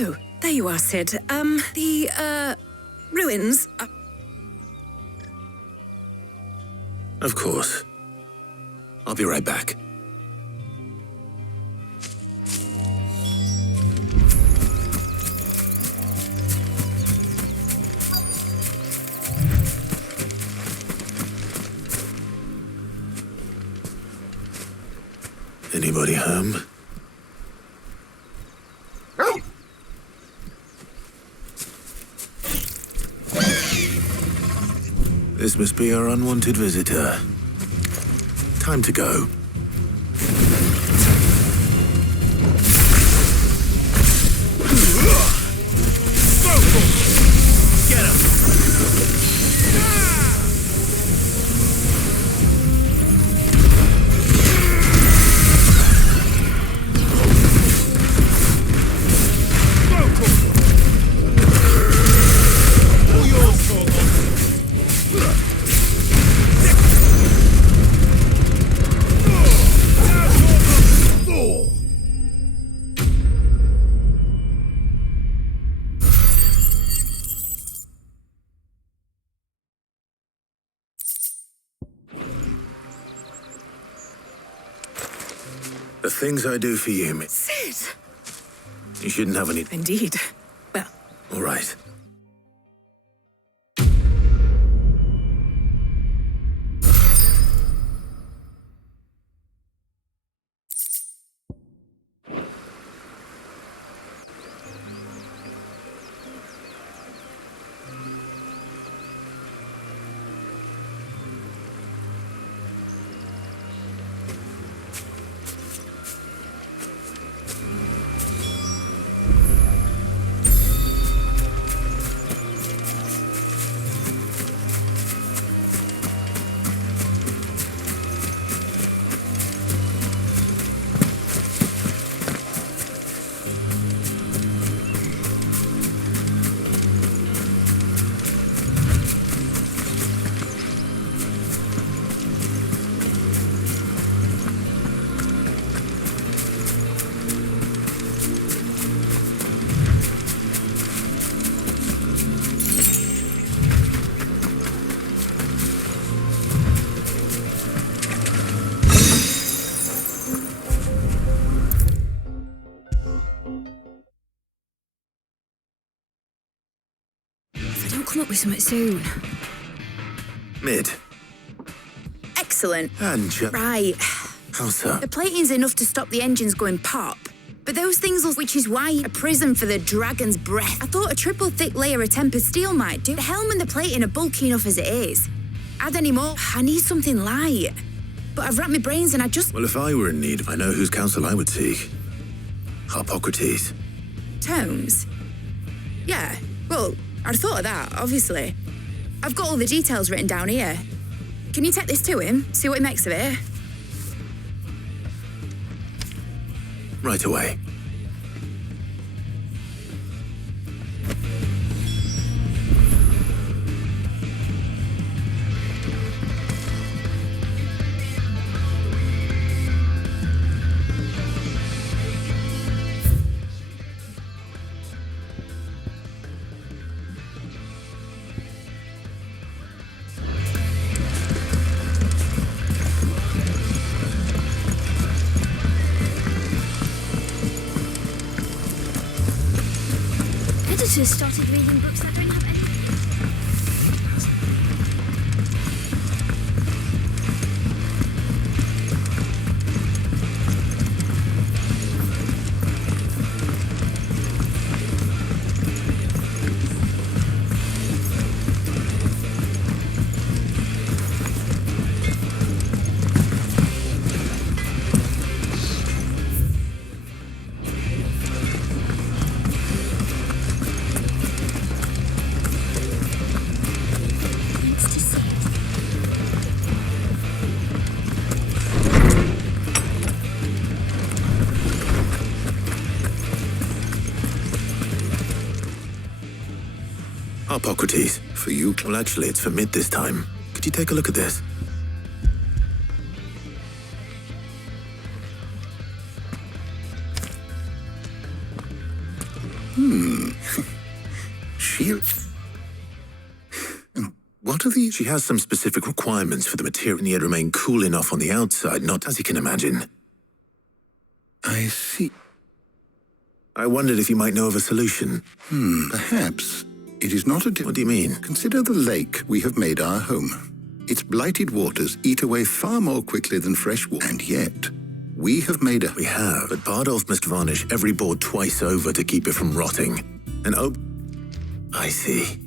Oh, there you are, Sid. The ruins. Of course. I'll be right back. Anybody home? This must be our unwanted visitor. Time to go. Get him! The things I do for you, Sid! you shouldn't have any... Indeed. Well, All right. come up with something soon. Mid. Excellent. And Right. how's that? The plating's enough to stop the engines going pop. But those things will, which is why a prism for the dragon's breath. I thought a triple thick layer of tempered steel might do. The helm and the plating are bulky enough as it is. Add any more, I need something light. But I've racked my brains and I just... Well, if I were in need, I know whose counsel I would seek. Hippocrates. Tomes? Yeah, well, I'd thought of that, obviously. I've got all the details written down here. Can you take this to him, see what he makes of it? Right away. Editors started reading books that don't have any... Hippocrates. For you? Well, actually, it's for mid this time. Could you take a look at this? What are these? She has some specific requirements for the material, and yet remain cool enough on the outside, not as you can imagine. I see. I wondered if you might know of a solution. Perhaps. It is not a... What do you mean? Consider the lake we have made our home. Its blighted waters eat away far more quickly than fresh water. And yet, we have made a... We have, but Bardolph must varnish every board twice over to keep it from rotting. And oh... I see.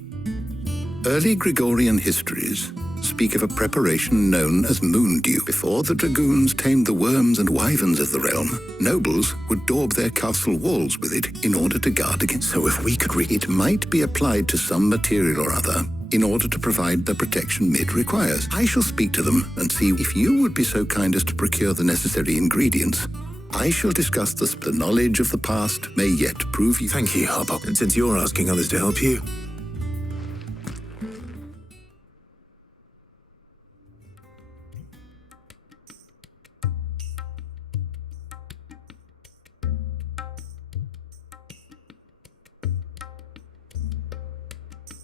Early Gregorian histories speak of a preparation known as moon dew. Before the dragoons tamed the worms and wyverns of the realm, nobles would daub their castle walls with it in order to guard against. So if we could It might be applied to some material or other in order to provide the protection Mid requires. I shall speak to them and see if you would be so kind as to procure the necessary ingredients. I shall discuss this. The knowledge of the past may yet prove you. Thank you, Hobop. And since you're asking others to help you...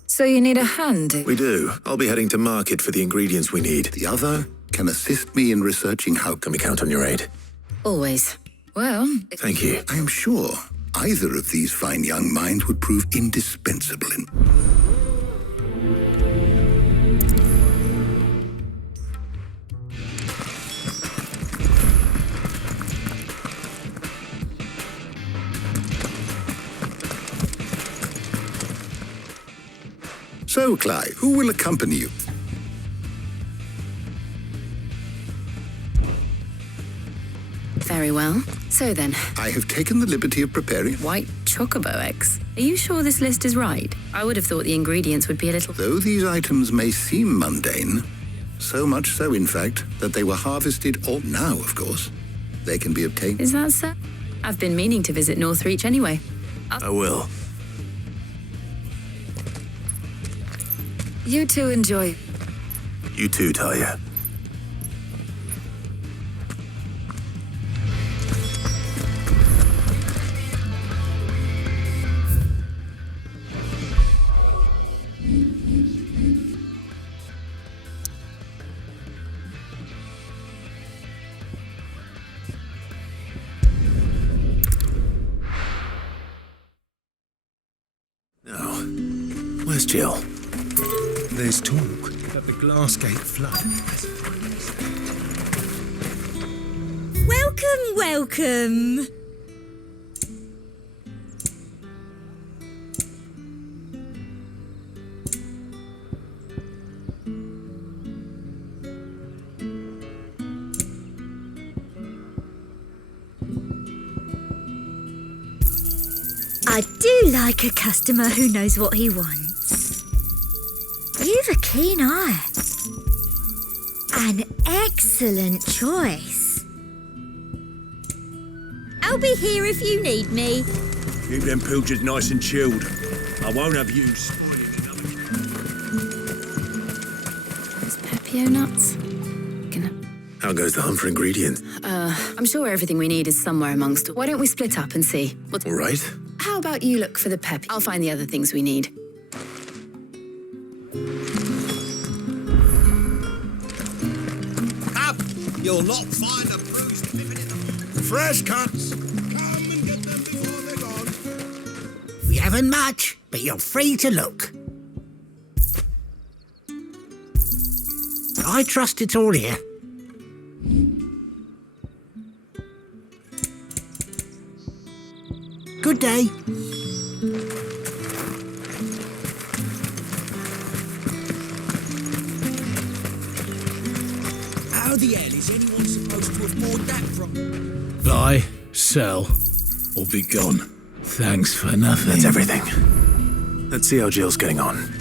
So you need a hand? We do. I'll be heading to market for the ingredients we need. The other can assist me in researching how. Can we count on your aid? Always. Well, Thank you. I am sure either of these fine young minds would prove indispensable in... So, Clive, who will accompany you? very well. So then, I have taken the liberty of preparing... white chocobo eggs. Are you sure this list is right? I would have thought the ingredients would be a little... Though these items may seem mundane, so much so, in fact, that they were harvested all... Now, of course, they can be obtained... Is that so? I've been meaning to visit Northreach anyway. I will. You two enjoy. You too, Talia. Now, where's Jill? There's talk that the Glassgate flood. Welcome, welcome. I do like a customer who knows what he wants. You've a keen eye. An excellent choice. I'll be here if you need me. Keep them pilchards nice and chilled. I won't have you. It's Pepio nuts. How goes the hunt for ingredients? I'm sure everything we need is somewhere amongst... Why don't we split up and see? All right. How about you look for the pep? I'll find the other things we need. Up! You'll not find a bruised pippin in them. Fresh cuts! Come and get them before they're gone. We haven't much, but you're free to look. I trust it's all here. Good day. How the hell is anyone supposed to have bought that from? Buy, sell, or be gone. Thanks for nothing. That's everything. Let's see how Jill's getting on.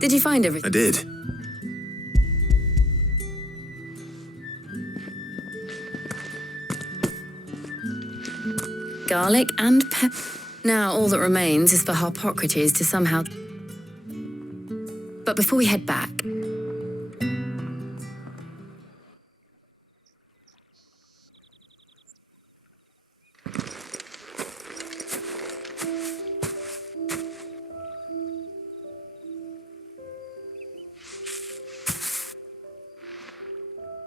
Did you find everything? I did. Garlic and pep. Now all that remains is for Harpocrates to somehow... But before we head back...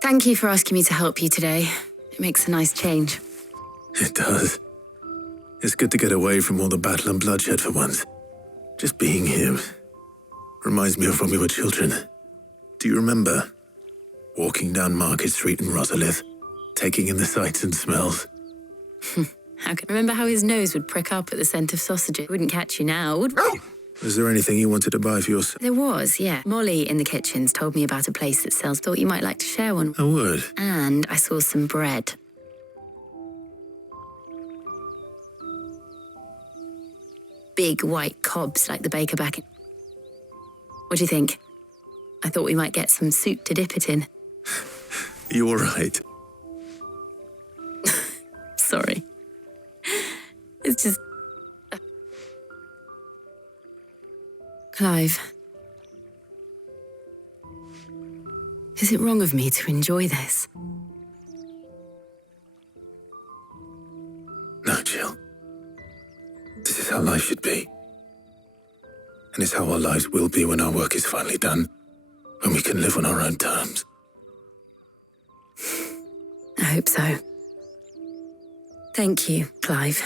Thank you for asking me to help you today. It makes a nice change. It does. It's good to get away from all the battle and bloodshed for once. Just being here reminds me of when we were children. Do you remember? Walking down Market Street in Rosalith, taking in the sights and smells. I can remember how his nose would prick up at the scent of sausages. Wouldn't catch you now, would we? Was there anything you wanted to buy for yourself? There was, yeah. Molly in the kitchens told me about a place that sells. Thought you might like to share one. I would. And I saw some bread. Big white cobs like the baker back in... What do you think? I thought we might get some soup to dip it in. You all right? Sorry. It's just... Clive. Is it wrong of me to enjoy this? No, Jill. This is how life should be. And it's how our lives will be when our work is finally done. When we can live on our own terms. I hope so. Thank you, Clive.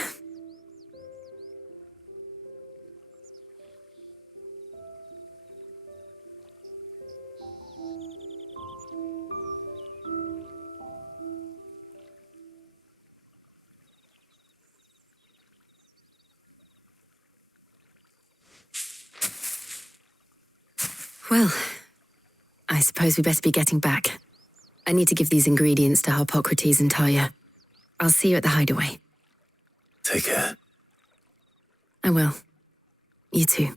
Well, I suppose we better be getting back. I need to give these ingredients to Harpocrates and Talia. I'll see you at the hideaway. Take care. I will. You too.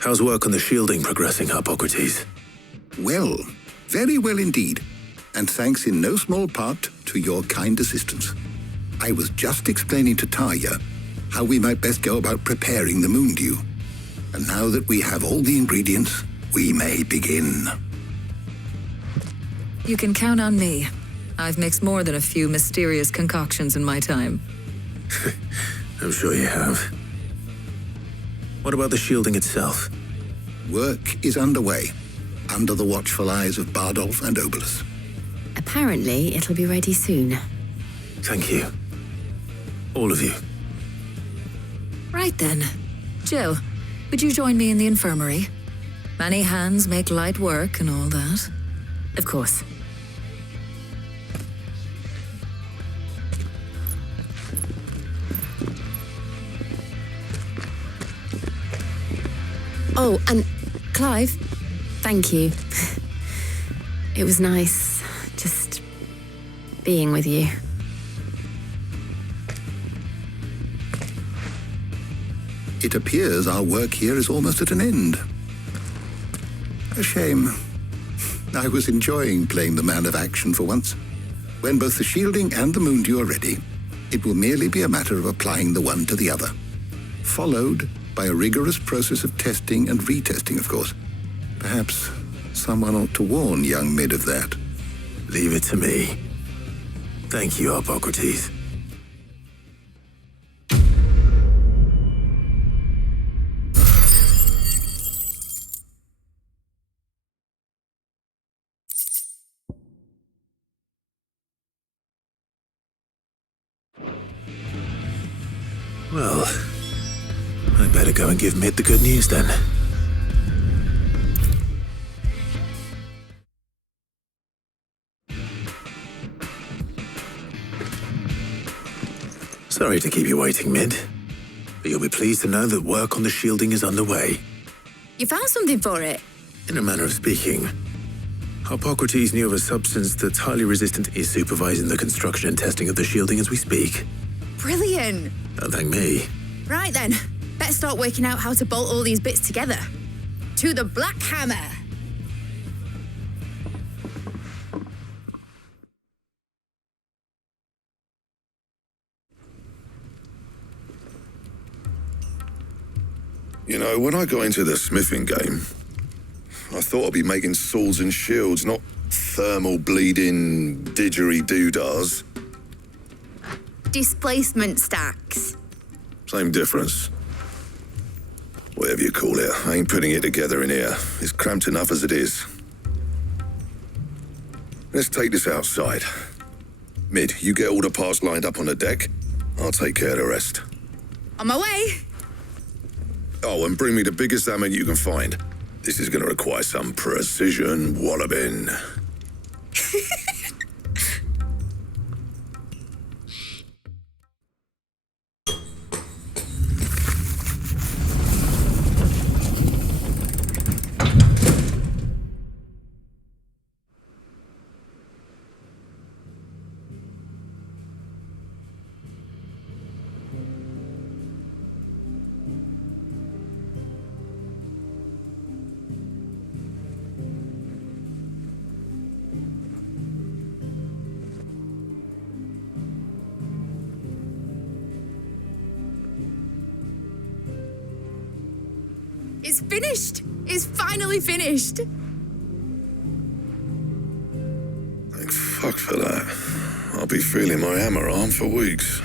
How's work on the shielding progressing, Harpocrates? Well, very well indeed. And thanks in no small part to your kind assistance. I was just explaining to Talia how we might best go about preparing the moon dew. And now that we have all the ingredients, we may begin. You can count on me. I've mixed more than a few mysterious concoctions in my time. I'm sure you have. What about the shielding itself? Work is underway, under the watchful eyes of Bardolph and Obolus. Apparently, it'll be ready soon. Thank you. All of you. Right then. Jill, would you join me in the infirmary? Many hands make light work and all that. Of course. Oh, and Clive, thank you. It was nice just being with you. It appears our work here is almost at an end. A shame. I was enjoying playing the man of action for once. When both the shielding and the moon dew are ready, it will merely be a matter of applying the one to the other. Followed by a rigorous process of testing and retesting, of course. Perhaps someone ought to warn young Mid of that. Leave it to me. Thank you, Harpocrates. Well, I'd better go and give Mid the good news then. Sorry to keep you waiting, Mid, but you'll be pleased to know that work on the shielding is underway. You found something for it? In a manner of speaking, Harpocrates knew of a substance that's highly resistant is supervising the construction and testing of the shielding as we speak. Brilliant. Don't thank me. Right then, better start working out how to bolt all these bits together. To the Black Hammer. You know, when I got into the smithing game, I thought I'd be making swords and shields, not thermal bleeding didgeridoo-dahs. Displacement stacks. Same difference. Whatever you call it, I ain't putting it together in here. It's cramped enough as it is. Let's take this outside. Mid, you get all the parts lined up on the deck. I'll take care of the rest. On my way. Oh, and bring me the biggest hammer you can find. This is gonna require some precision walloping. It's finished. It's finally finished. Thank fuck for that. I'll be feeling my hammer arm for weeks.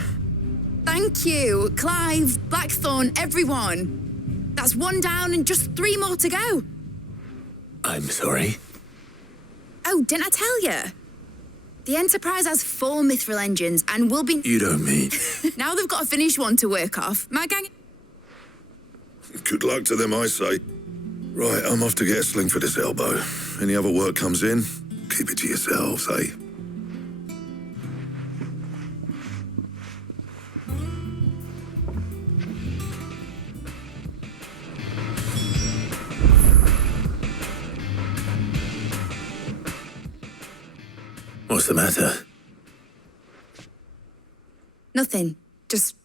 Thank you, Clive, Blackthorn, everyone. That's one down and just 3 more to go. I'm sorry. Oh, didn't I tell you? The Enterprise has 4 mithril engines and will be... You don't mean... Now they've got a finished one to work off. My gang... Good luck to them, I say. Right, I'm off to get a sling for this elbow. Any other work comes in, keep it to yourselves, eh? What's the matter? Nothing. Just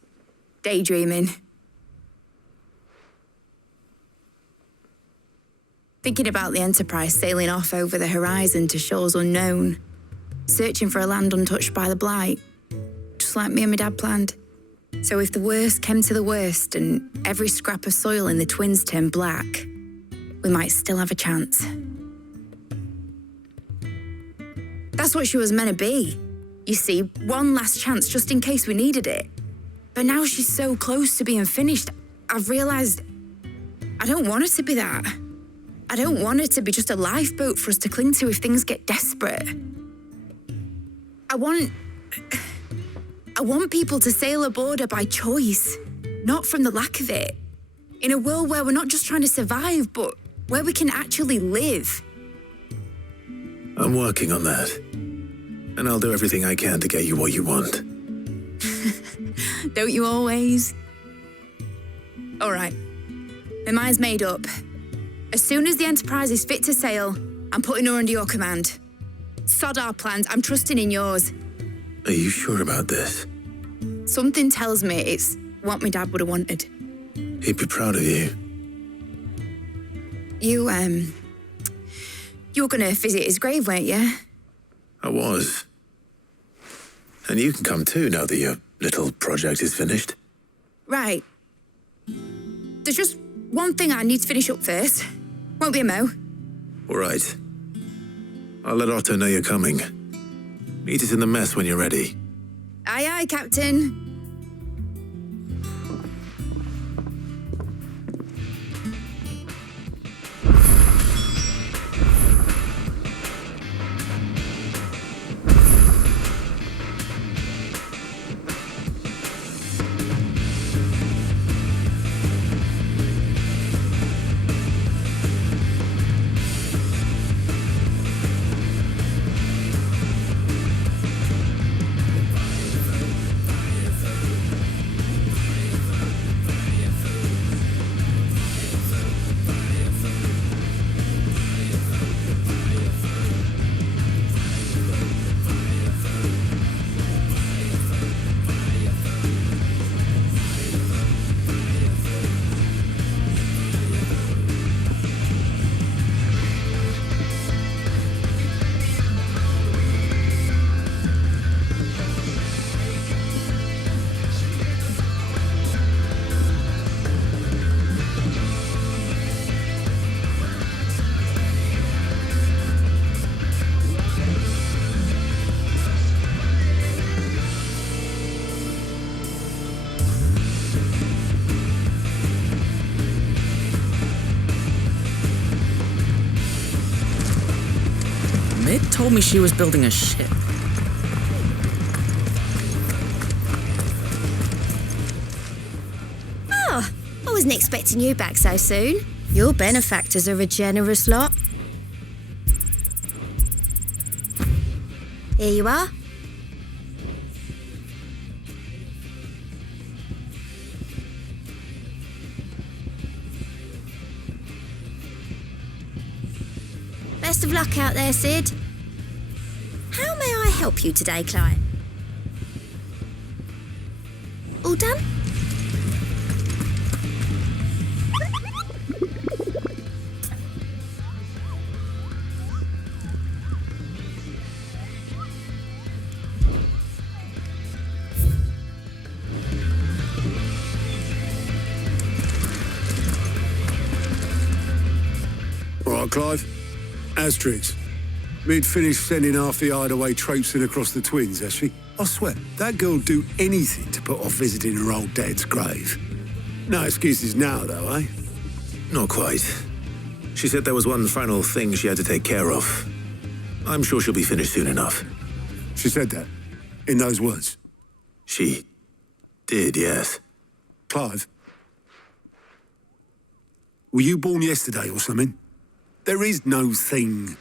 daydreaming. Thinking about the Enterprise sailing off over the horizon to shores unknown, searching for a land untouched by the Blight, just like me and my dad planned. So if the worst came to the worst and every scrap of soil in the Twins turned black, we might still have a chance. That's what she was meant to be. You see, one last chance just in case we needed it. But now she's so close to being finished, I've realised I don't want her to be that. I don't want it to be just a lifeboat for us to cling to if things get desperate. I want people to sail aboard her by choice, not from the lack of it. In a world where we're not just trying to survive, but where we can actually live. I'm working on that. And I'll do everything I can to get you what you want. Don't you always? All right. My mind's made up. As soon as the Enterprise is fit to sail, I'm putting her under your command. Sod our plans, I'm trusting in yours. Are you sure about this? Something tells me it's what my dad would have wanted. He'd be proud of you. You were gonna visit his grave, weren't you? I was. And you can come too now that your little project is finished. Right. There's just one thing I need to finish up first. Won't be a mo. All right. I'll let Otto know you're coming. Meet us in the mess when you're ready. Aye, aye, Captain. told me she was building a ship. Oh, I wasn't expecting you back so soon. Your benefactors are a generous lot. Here you are. Best of luck out there, Sid. How may I help you today, client? All done? All right, Clive. Asterix. Mid finished sending half the hideaway traipsing across the twins, has she? I swear, that girl'd do anything to put off visiting her old dad's grave. No excuses now, though, eh? Not quite. She said there was one final thing she had to take care of. I'm sure she'll be finished soon enough. She said that? In those words? She did, yes. Clive? Were you born yesterday or something? There is no thing.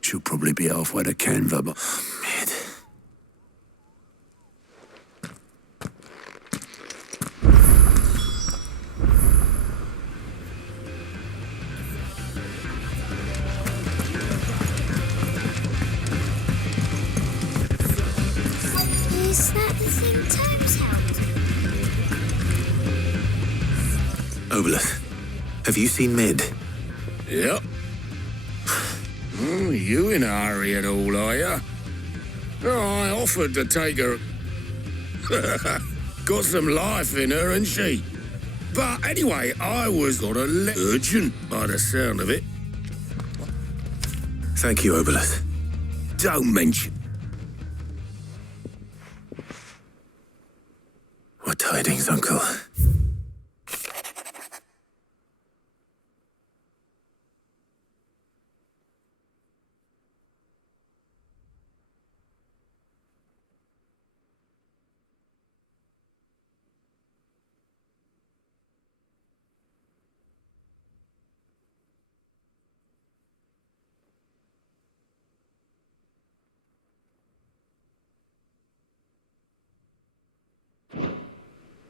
She'll probably be halfway to Canva, but... Mid. Is that the thing Tobes held? Obolus, have you seen Mid? Yep. You in a hurry at all, are you? Oh, I offered to take her. Got some life in her, ain't she? But anyway, I was got a urgent by the sound of it. Thank you, Obolus. Don't mention. What tidings, Uncle?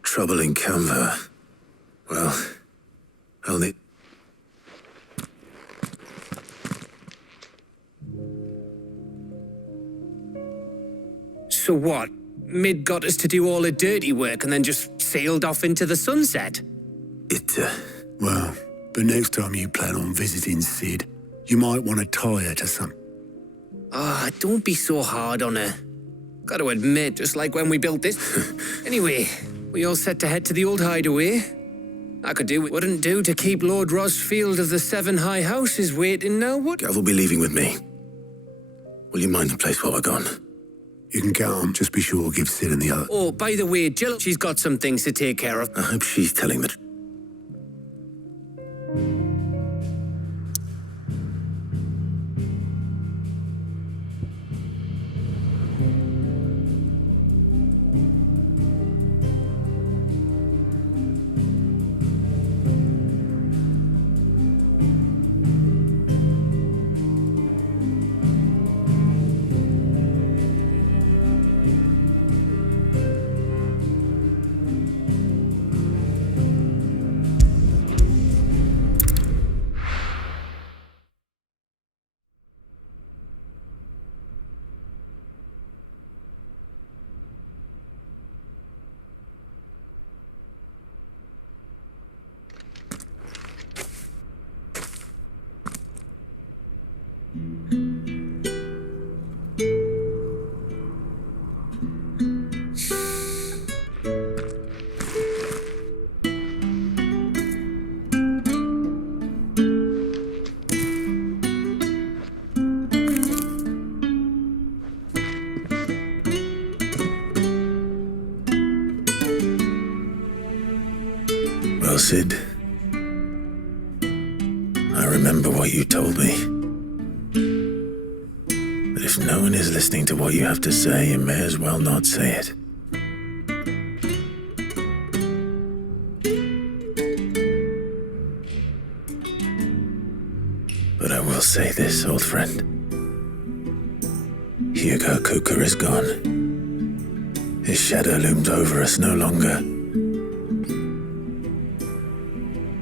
Trouble in Canva. Well, I'll need... So what? Mid got us to do all the dirty work and then just sailed off into the sunset? Well, the next time you plan on visiting Sid, you might want to tie her to some... Ah, don't be so hard on her. Got to admit, just like when we built this... Anyway, we all set to head to the old hideaway. I could do what wouldn't do to keep Lord Rosfield of the Seven High Houses waiting now, would... Gav will be leaving with me. Will you mind the place while we're gone? You can count on. Just be sure to give Sid and the other... Oh, by the way, Jill, she's got some things to take care of. I hope she's telling the truth. Well, Sid, I remember what you told me. That if If no one is listening to what you have to say, you may as well not say it. But I will say this, old friend. Hugo Kuka is gone. His shadow looms over us no longer.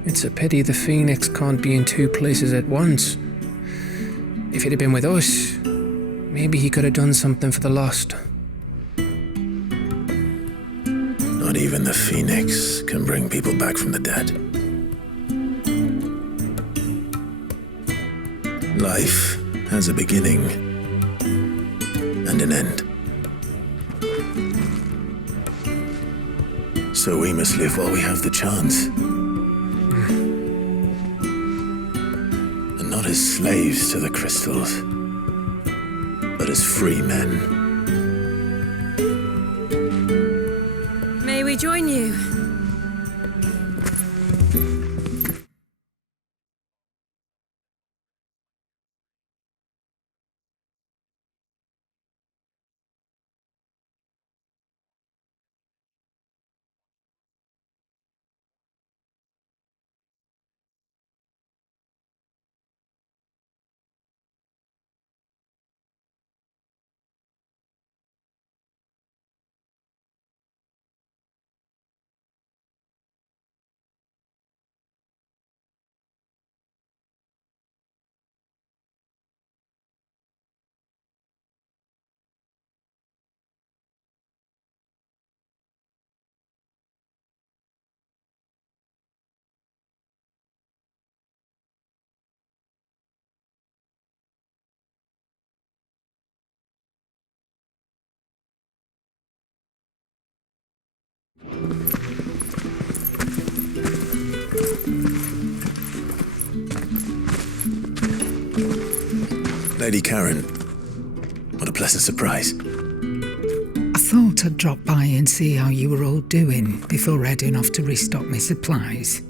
It's a pity the Phoenix can't be in two places at once. If he'd have been with us, maybe he could have done something for the lost. Not even the Phoenix can bring people back from the dead. Life has a beginning and an end. So we must live while we have the chance. And not as slaves to the crystals, but as free men. May we join you? Lady Karen, what a pleasant surprise. I thought I'd drop by and see how you were all doing before heading off to restock my supplies.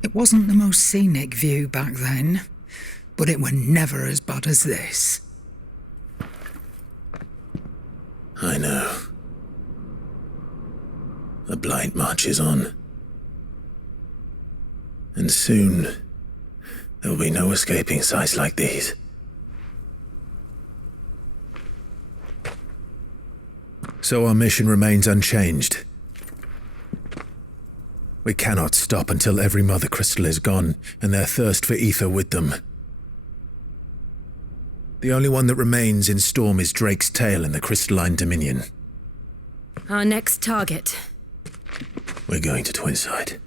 It wasn't the most scenic view back then, but it were never as bad as this. I know. The blight marches on. And soon, there will be no escaping sights like these. So our mission remains unchanged. We cannot stop until every mother crystal is gone, and their thirst for ether with them. The only one that remains in Storm is Drake's tail in the crystalline dominion. Our next target. We're going to Twinside.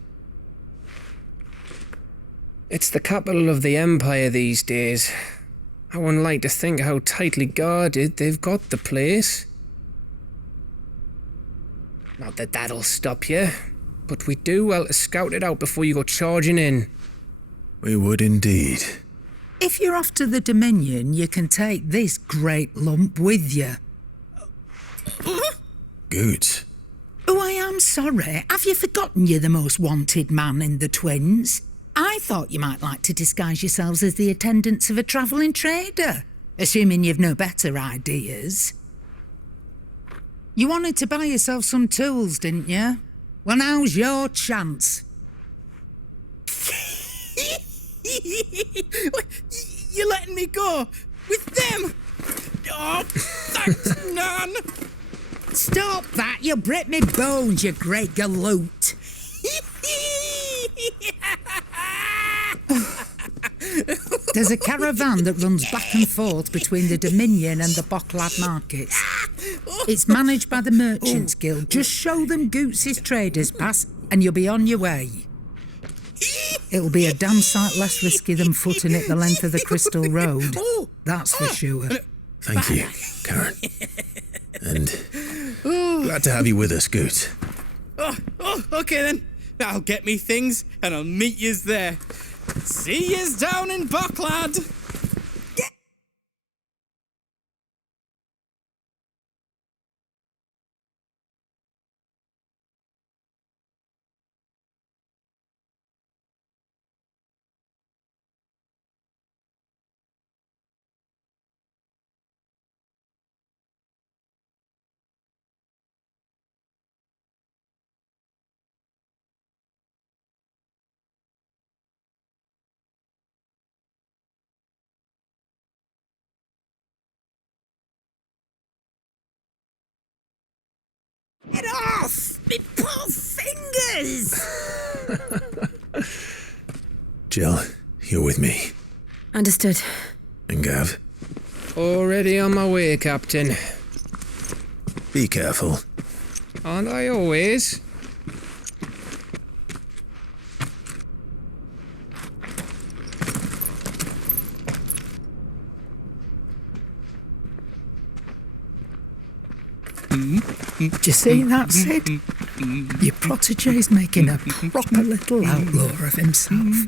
It's the capital of the Empire these days. I wouldn't like to think how tightly guarded they've got the place. Not that that'll stop you, but we do well to scout it out before you go charging in. We would indeed. If you're off to the Dominion, you can take this great lump with you. Good. Oh, I am sorry. Have you forgotten you're the most wanted man in the Twins? I thought you might like to disguise yourselves as the attendants of a travelling trader, assuming you've no better ideas. You wanted to buy yourself some tools, didn't you? Well, now's your chance. You're letting me go with them? Oh, thanks, Nan. Stop that! You'll break me bones, you great galoot. There's a caravan that runs back and forth between the Dominion and the Bocklad markets. It's managed by the Merchants Guild. Just show them Goots' traders pass and you'll be on your way. It'll be a damn sight less risky than footing it the length of the Crystal Road. That's for sure. Thank you, Karen. And Glad to have you with us, Goot. Okay then. I'll get me things and I'll meet yous there. See yous down in Bucklad. Get off! Me poor fingers! Jill, you're with me. Understood. And Gav, Already on my way, Captain. be careful. Aren't I always? Do you see that, Sid? Your protege's making a proper little outlaw of himself.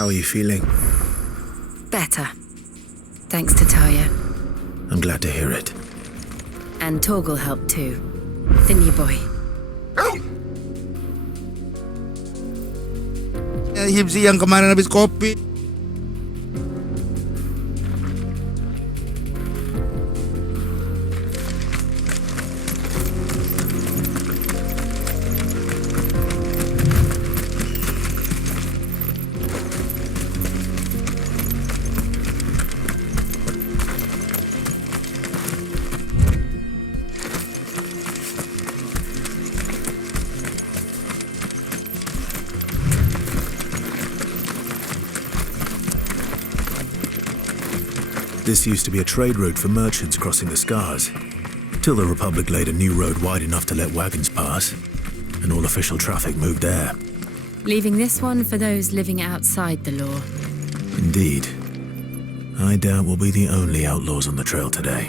How are you feeling? Better. Thanks to Taya. I'm glad to hear it. And Torgal helped too. Didn't you, boy? Hipsi yang kemarin habis kopi. This used to be a trade route for merchants crossing the Scars, till the Republic laid a new road wide enough to let wagons pass, and all official traffic moved there. Leaving this one for those living outside the law. Indeed. I doubt we'll be the only outlaws on the trail today.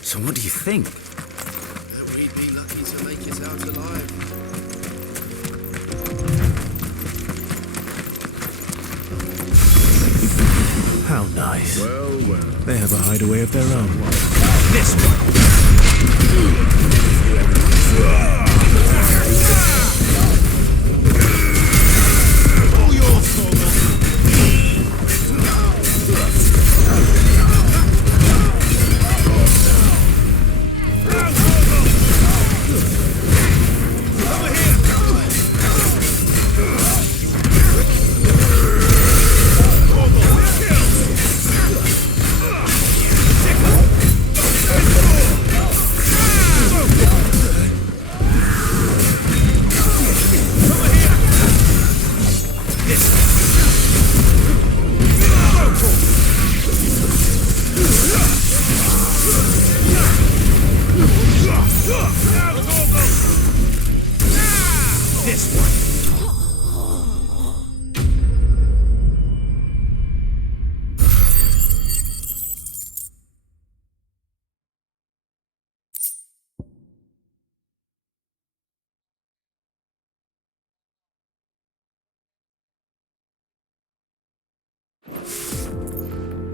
So what do you think? We'd be lucky to make it out alive. How nice. Well, well. They have a hideaway of their own. This one! All your fault.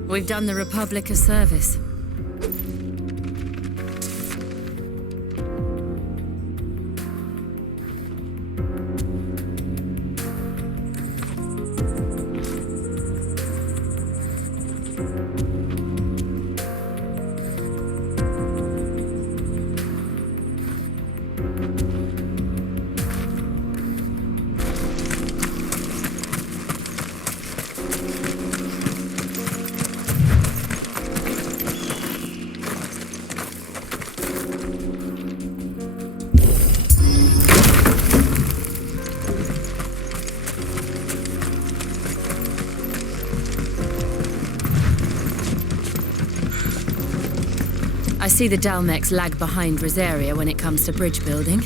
We've done the Republic a service. I see the Dalmex lag behind Rosaria when it comes to bridge building.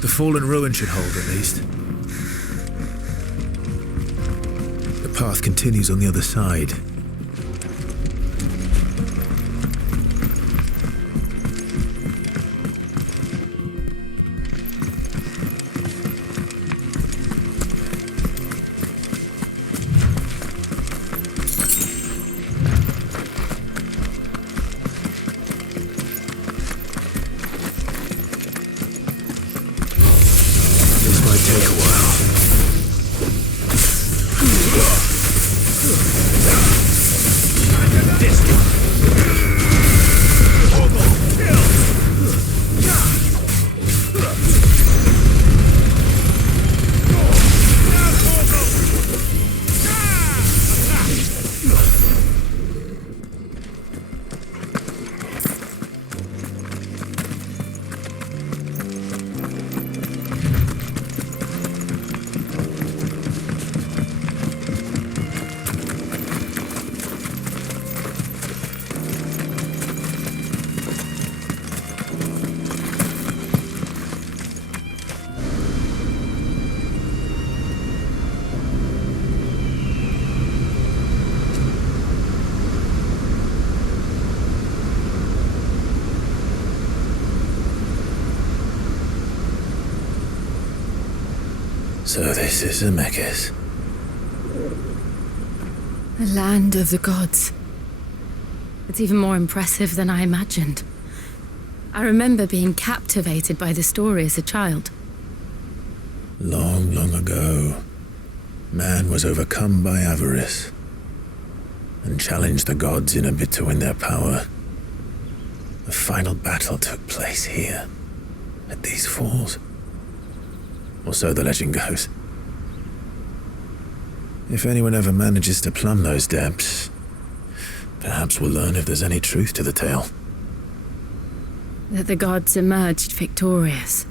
The fallen ruin should hold, at least. The path continues on the other side. Take a while. So this is Zemeckis. The land of the gods. It's even more impressive than I imagined. I remember being captivated by the story as a child. Long, long ago, man was overcome by avarice and challenged the gods in a bid to win their power. The final battle took place here, at these falls. Or so the legend goes. If anyone ever manages to plumb those depths, perhaps we'll learn if there's any truth to the tale. That the gods emerged victorious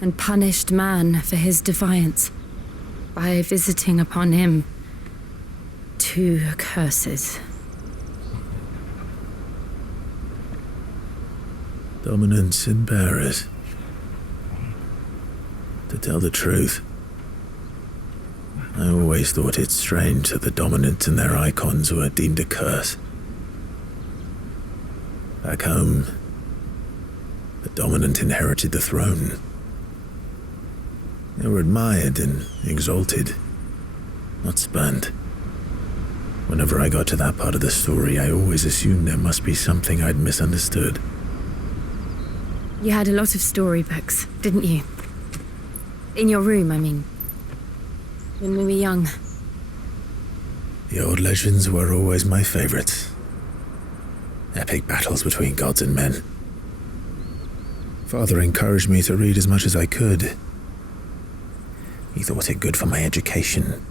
and punished man for his defiance by visiting upon him 2 curses. Dominance and bearers. To tell the truth, I always thought it strange that the dominant and their icons were deemed a curse. Back home, the dominant inherited the throne. They were admired and exalted, not spurned. Whenever I got to that part of the story, I always assumed there must be something I'd misunderstood. You had a lot of storybooks, didn't you? In your room, I mean. When we were young. The old legends were always my favorites. Epic battles between gods and men. Father encouraged me to read as much as I could. He thought it good for my education.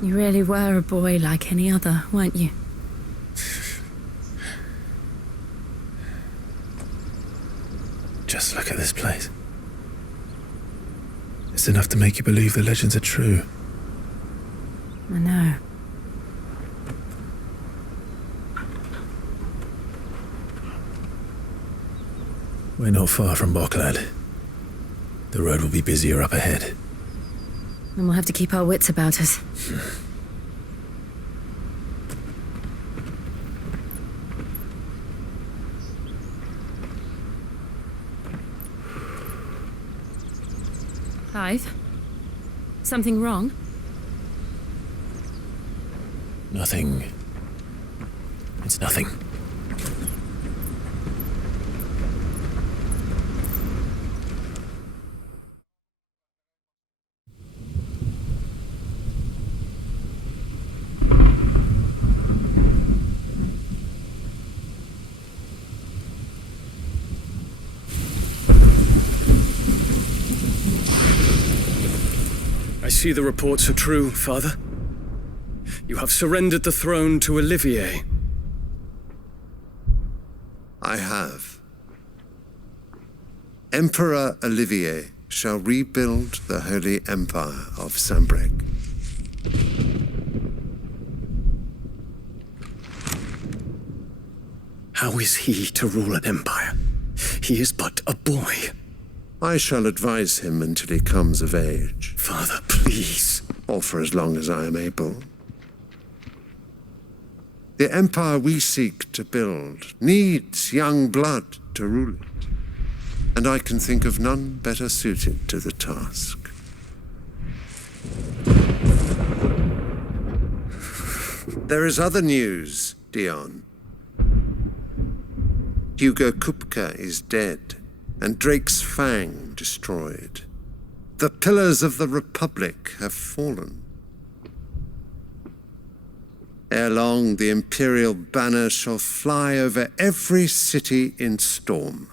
You really were a boy like any other, weren't you? Just look at this place. It's enough to make you believe the legends are true. I know. We're not far from Boklad. The road will be busier up ahead. And we'll have to keep our wits about us. Clive? Something wrong? Nothing. It's nothing. I see the reports are true, Father. You have surrendered the throne to Olivier. I have. Emperor Olivier shall rebuild the Holy Empire of Sambrec. How is he to rule an empire? He is but a boy. I shall advise him until he comes of age. Father, please. Or for as long as I am able. The empire we seek to build needs young blood to rule it, and I can think of none better suited to the task. There is other news, Dion. Hugo Kupka is dead, and Drake's FANG destroyed. The pillars of the Republic have fallen. Ere long, the Imperial banner shall fly over every city in storm.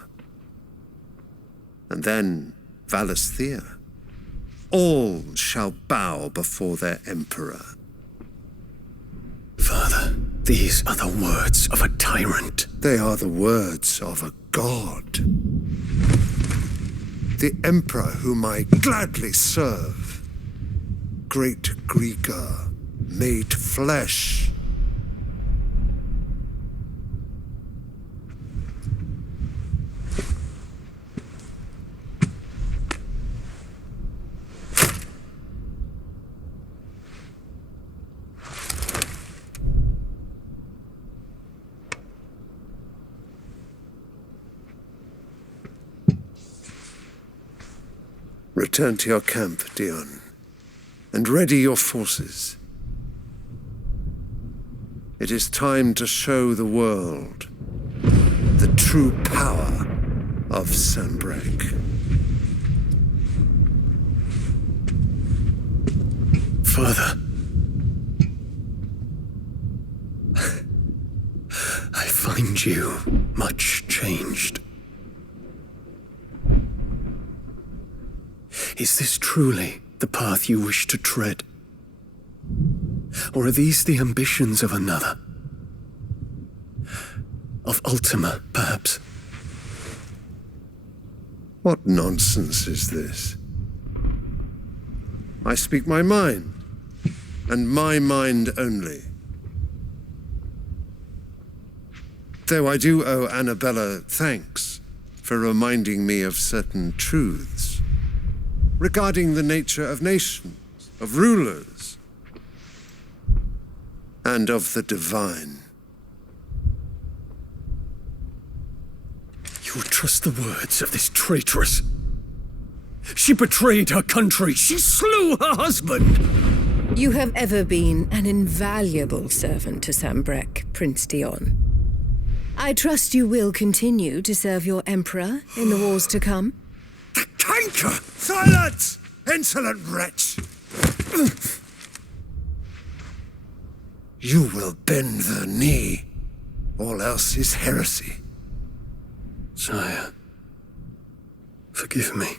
And then, Valisthea. All shall bow before their Emperor. Father, these are the words of a tyrant. They are the words of a god. The Emperor whom I gladly serve. Great Greeker, made flesh. Return to your camp, Dion, and ready your forces. It is time to show the world the true power of Sanbreque. Father. I find you much changed. Is this truly the path you wish to tread? Or are these the ambitions of another? Of Ultima, perhaps? What nonsense is this? I speak my mind, and my mind only. Though I do owe Annabella thanks for reminding me of certain truths regarding the nature of nations, of rulers, and of the divine. You would trust the words of this traitress? She betrayed her country. She slew her husband. You have ever been an invaluable servant to Sanbreque, Prince Dion. I trust you will continue to serve your emperor in the wars to come. Canker! Silence! Insolent wretch! You will bend the knee. All else is heresy. Sire, forgive me.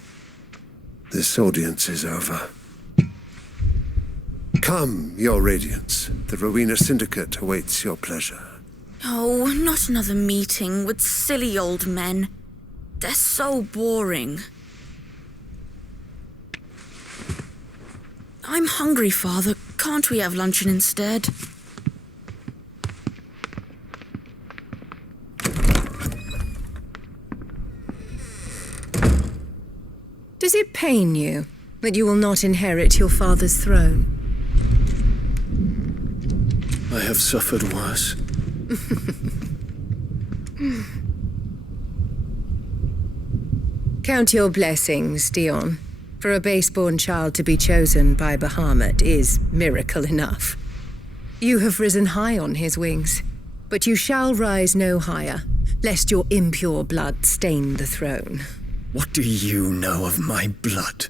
This audience is over. Come, your radiance. The Rowena Syndicate awaits your pleasure. Oh, not another meeting with silly old men. They're so boring. I'm hungry, Father. Can't we have luncheon instead? Does it pain you that you will not inherit your father's throne? I have suffered worse. Count your blessings, Dion. For a base-born child to be chosen by Bahamut is miracle enough. You have risen high on his wings, but you shall rise no higher, lest your impure blood stain the throne. What do you know of my blood?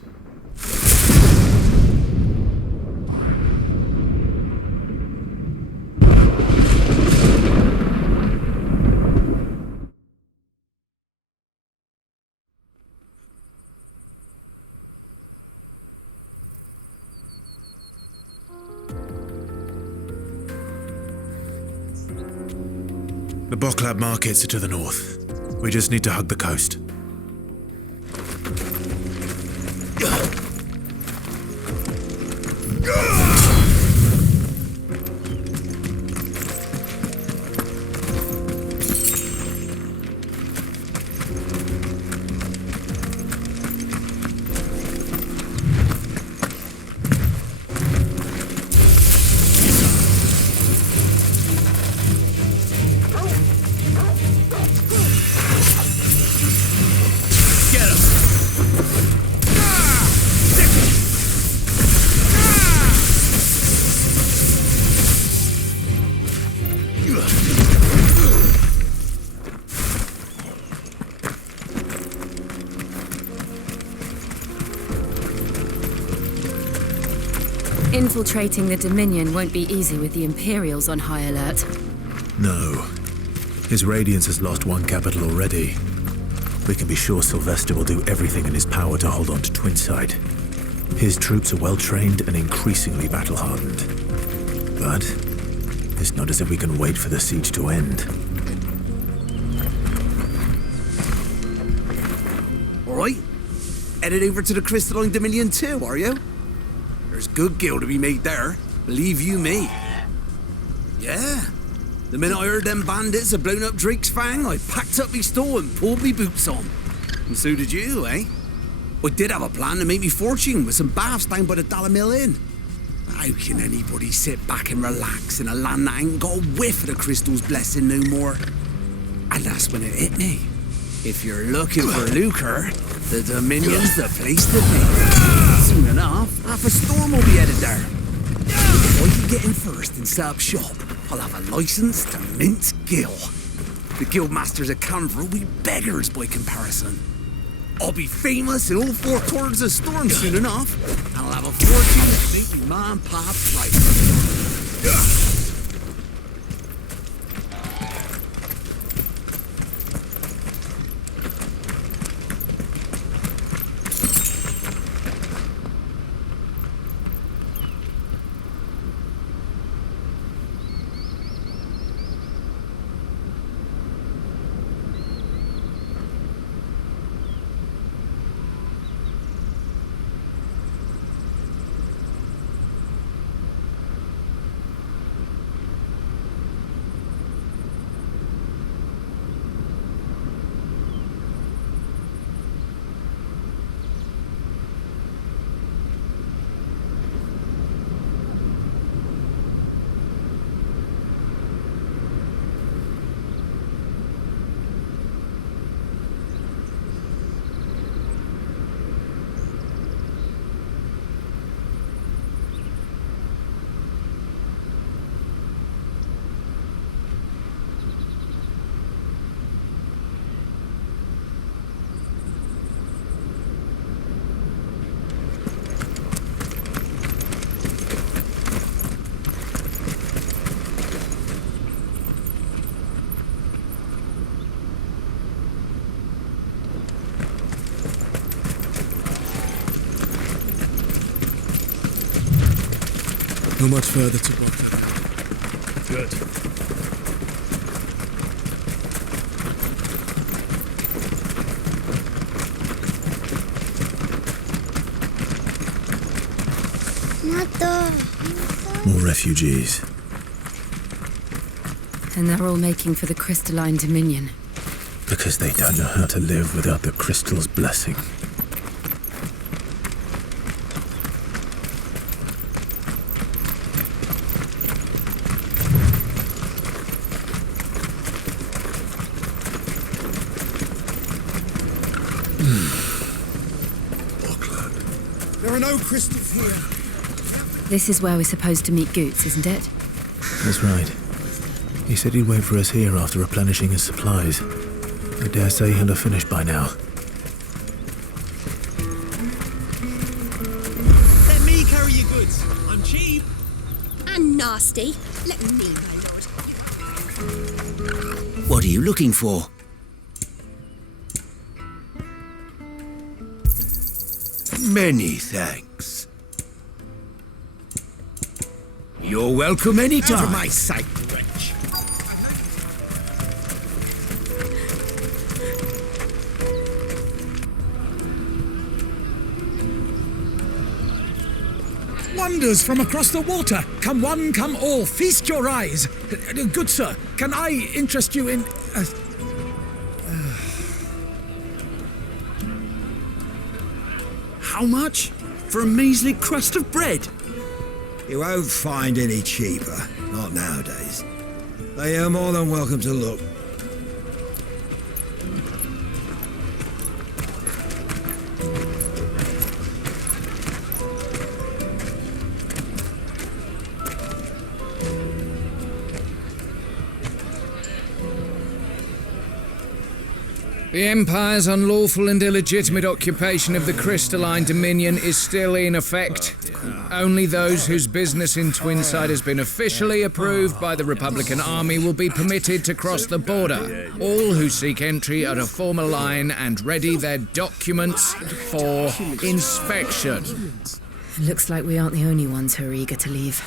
The Boklab markets are to the north. We just need to hug the coast. Infiltrating the Dominion won't be easy with the Imperials on high alert. No. His Radiance has lost one capital already. We can be sure Sylvester will do everything in his power to hold on to Twinside. His troops are well-trained and increasingly battle-hardened. But it's not as if we can wait for the siege to end. All right. Headed over to the Crystalline Dominion too, are you? There's good gil to be made there, believe you me. Yeah. The minute I heard them bandits had blown up Drake's Fang, I packed up me store and pulled me boots on. And so did you, eh? I did have a plan to make me fortune with some baths down by the Dalamil Inn. How can anybody sit back and relax in a land that ain't got a whiff of the crystal's blessing no more? And that's when it hit me. If you're looking for lucre, The Dominion's the place to be. Soon enough, half a storm will be headed there. If I can get in first and set up shop, I'll have a license to mince gill. The guildmasters of Canberra will be beggars by comparison. I'll be famous in all four corners of Storm soon enough, and I'll have a fortune that make me ma and pa proud. Not much further to go. Good. More refugees. And they're all making for the crystalline dominion. Because they don't know how to live without the crystal's blessing. There are no crystals here. This is where we're supposed to meet Goots, isn't it? That's right. He said he'd wait for us here after replenishing his supplies. I dare say he'll have finished by now. Let me carry your goods. I'm cheap. And nasty. Let me, my lord. What are you looking for? Many thanks. You're welcome anytime. Out of my sight, wretch. Wonders from across the water. Come one, come all. Feast your eyes. Good sir, can I interest you in... How much? For a measly crust of bread? You won't find any cheaper. Not nowadays. They are more than welcome to look. The Empire's unlawful and illegitimate occupation of the crystalline dominion is still in effect. Only those whose business in Twinside has been officially approved by the Republican Army will be permitted to cross the border. All who seek entry are to form a line and ready their documents for inspection. It looks like we aren't the only ones who are eager to leave.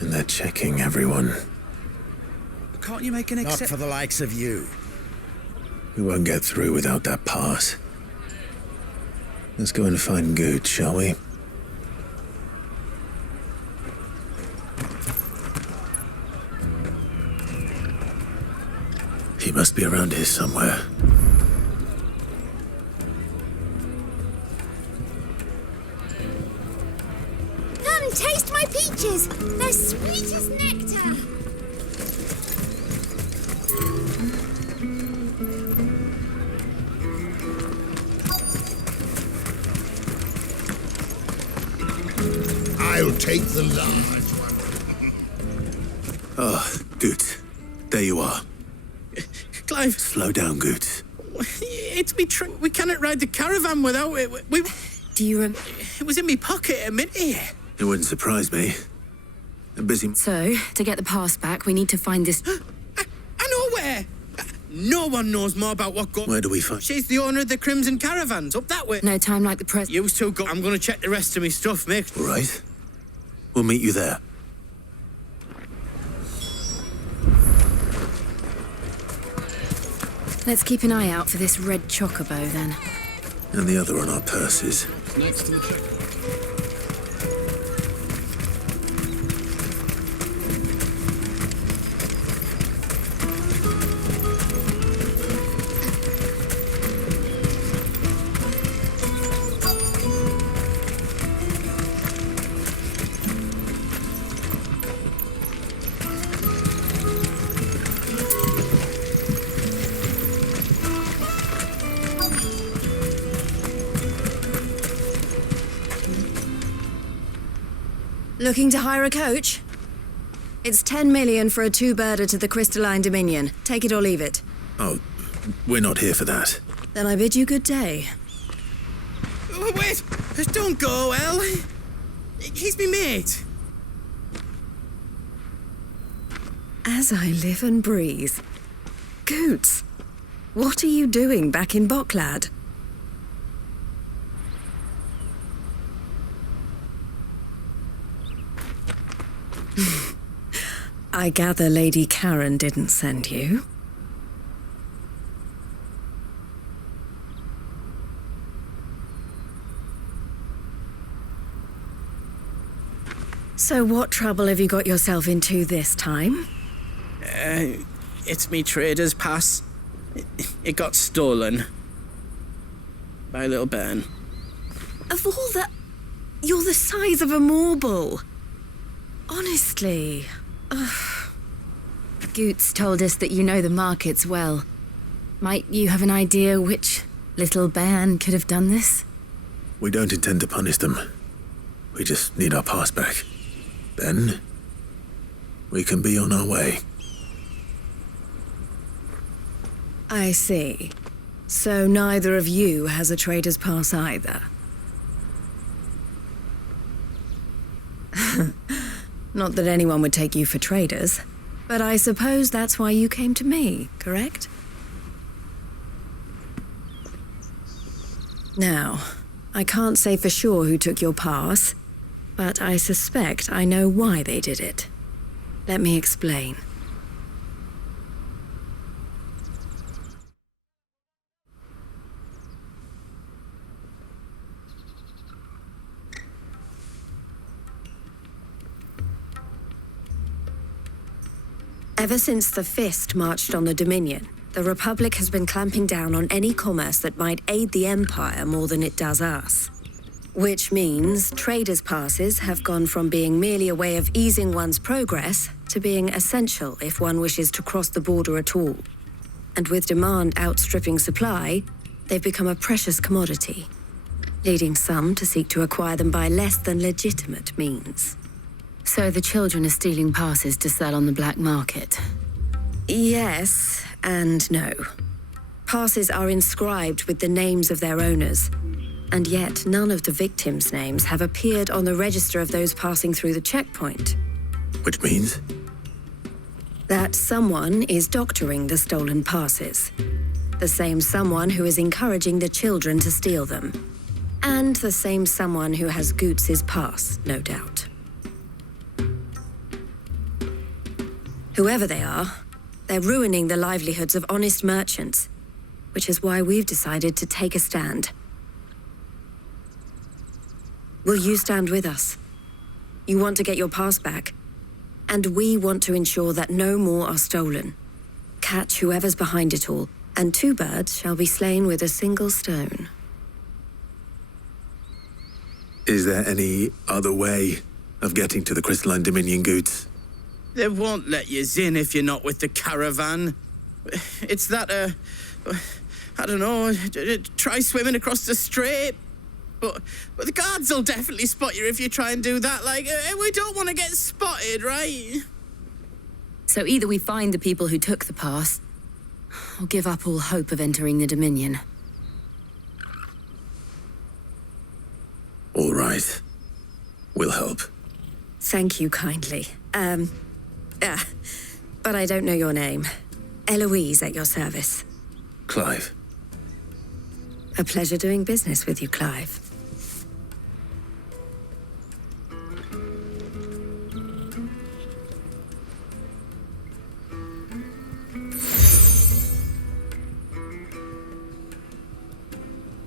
And they're checking everyone. Can't you make an Not exception? for the likes of you. We won't get through without that pass. Let's go and find Good, shall we? He must be around here somewhere. Come, taste my peaches. They're sweet as nectar. I'll take the large one. Ah, Goots. There you are. Clive. Slow down, Goots. It's me. We cannot ride the caravan without it. Do you It was in me pocket a minute here. It wouldn't surprise me. I'm busy. So, to get the pass back, we need to find this... I know where! No one knows more about what got... Where do we find... She's the owner of the Crimson Caravans, up that way. No time like the present. You two go. I'm gonna check the rest of me stuff, mate. All right. We'll meet you there. Let's keep an eye out for this red chocobo, then. And the other on our purses. Next to the check. Looking to hire a coach? It's 10 million for a two-birder to the Crystalline Dominion. Take it or leave it. Oh, we're not here for that. Then I bid you good day. Oh, wait! Don't go, El. He's me mate. As I live and breathe. Goots, what are you doing back in Bocklad? I gather Lady Karen didn't send you. So what trouble have you got yourself into this time? It's me trader's pass. It got stolen. By a little bairn. Of all the... You're the size of a marble. Honestly. Ugh. Goots told us that you know the markets well. Might you have an idea which little bairn could have done this? We don't intend to punish them. We just need our pass back. Then, we can be on our way. I see. So neither of you has a trader's pass either. Not that anyone would take you for traders, but I suppose that's why you came to me, correct? Now, I can't say for sure who took your pass, but I suspect I know why they did it. Let me explain. Ever since the Fist marched on the Dominion, the Republic has been clamping down on any commerce that might aid the Empire more than it does us. Which means traders' passes have gone from being merely a way of easing one's progress to being essential if one wishes to cross the border at all. And with demand outstripping supply, they've become a precious commodity, leading some to seek to acquire them by less than legitimate means. So the children are stealing passes to sell on the black market? Yes and no. Passes are inscribed with the names of their owners, and yet none of the victims' names have appeared on the register of those passing through the checkpoint. Which means? That someone is doctoring the stolen passes. The same someone who is encouraging the children to steal them. And the same someone who has Goots' pass, no doubt. Whoever they are, they're ruining the livelihoods of honest merchants, which is why we've decided to take a stand. Will you stand with us? You want to get your pass back, and we want to ensure that no more are stolen. Catch whoever's behind it all, and two birds shall be slain with a single stone. Is there any other way of getting to the Crystalline Dominion, Goots? They won't let you in if you're not with the caravan. It's that, I don't know, try swimming across the strait. But the guards will definitely spot you if you try and do that. Like, we don't want to get spotted, right? So either we find the people who took the pass, or give up all hope of entering the Dominion. All right. We'll help. Thank you kindly. But I don't know your name. Eloise at your service. Clive. A pleasure doing business with you, Clive.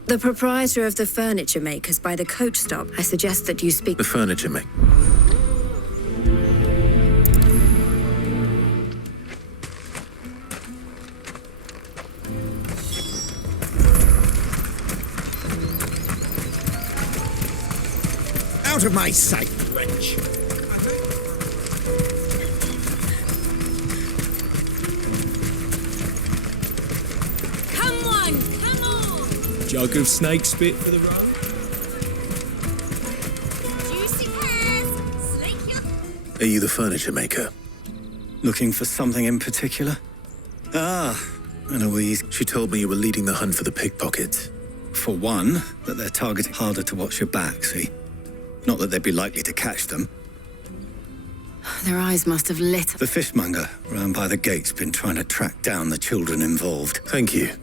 The proprietor of the furniture makers by the coach stop. I suggest that you speak... The furniture maker. Out of my sight, wretch! Come on! Come on! Jug of snake spit for the run. Juicy pears! Slake your... Are you the furniture maker? Looking for something in particular? Ah, Eloise. She told me you were leading the hunt for the pickpockets. For one, that they're targeting harder to watch your back, see? Not that they'd be likely to catch them. Their eyes must have lit up. The fishmonger round by the gate's been trying to track down the children involved. Thank you.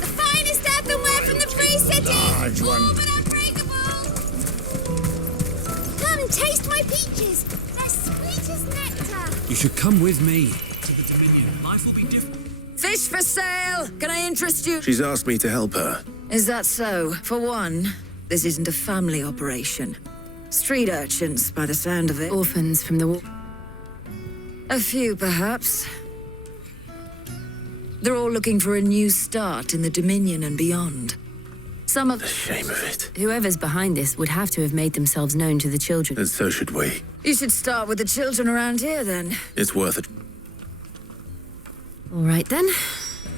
The finest earthenware from the Free City! Large one. All but unbreakable! Come, taste my peaches! They're sweet as nectar! You should come with me to the Dominion. Life will be different. Fish for sale! Can I interest you? She's asked me to help her. Is that so? For one, this isn't a family operation. Street urchins, by the sound of it. Orphans from the war. A few, perhaps. They're all looking for a new start in the Dominion and beyond. Some of... The shame of it. Whoever's behind this would have to have made themselves known to the children. And so should we. You should start with the children around here, then. It's worth it. All right, then.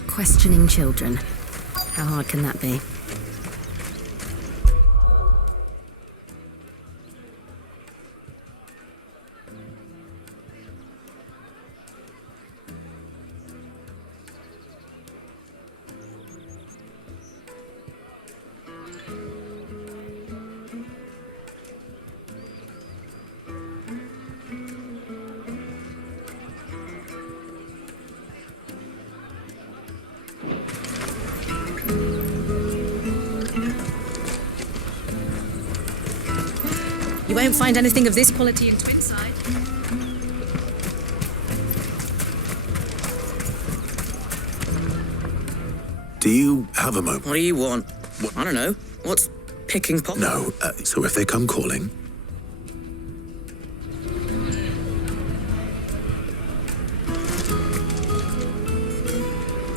Questioning children. How hard can that be? You won't find anything of this quality in Twinside. Do you have a moment? What do you want? I don't know. What's picking pockets? No, so if they come calling...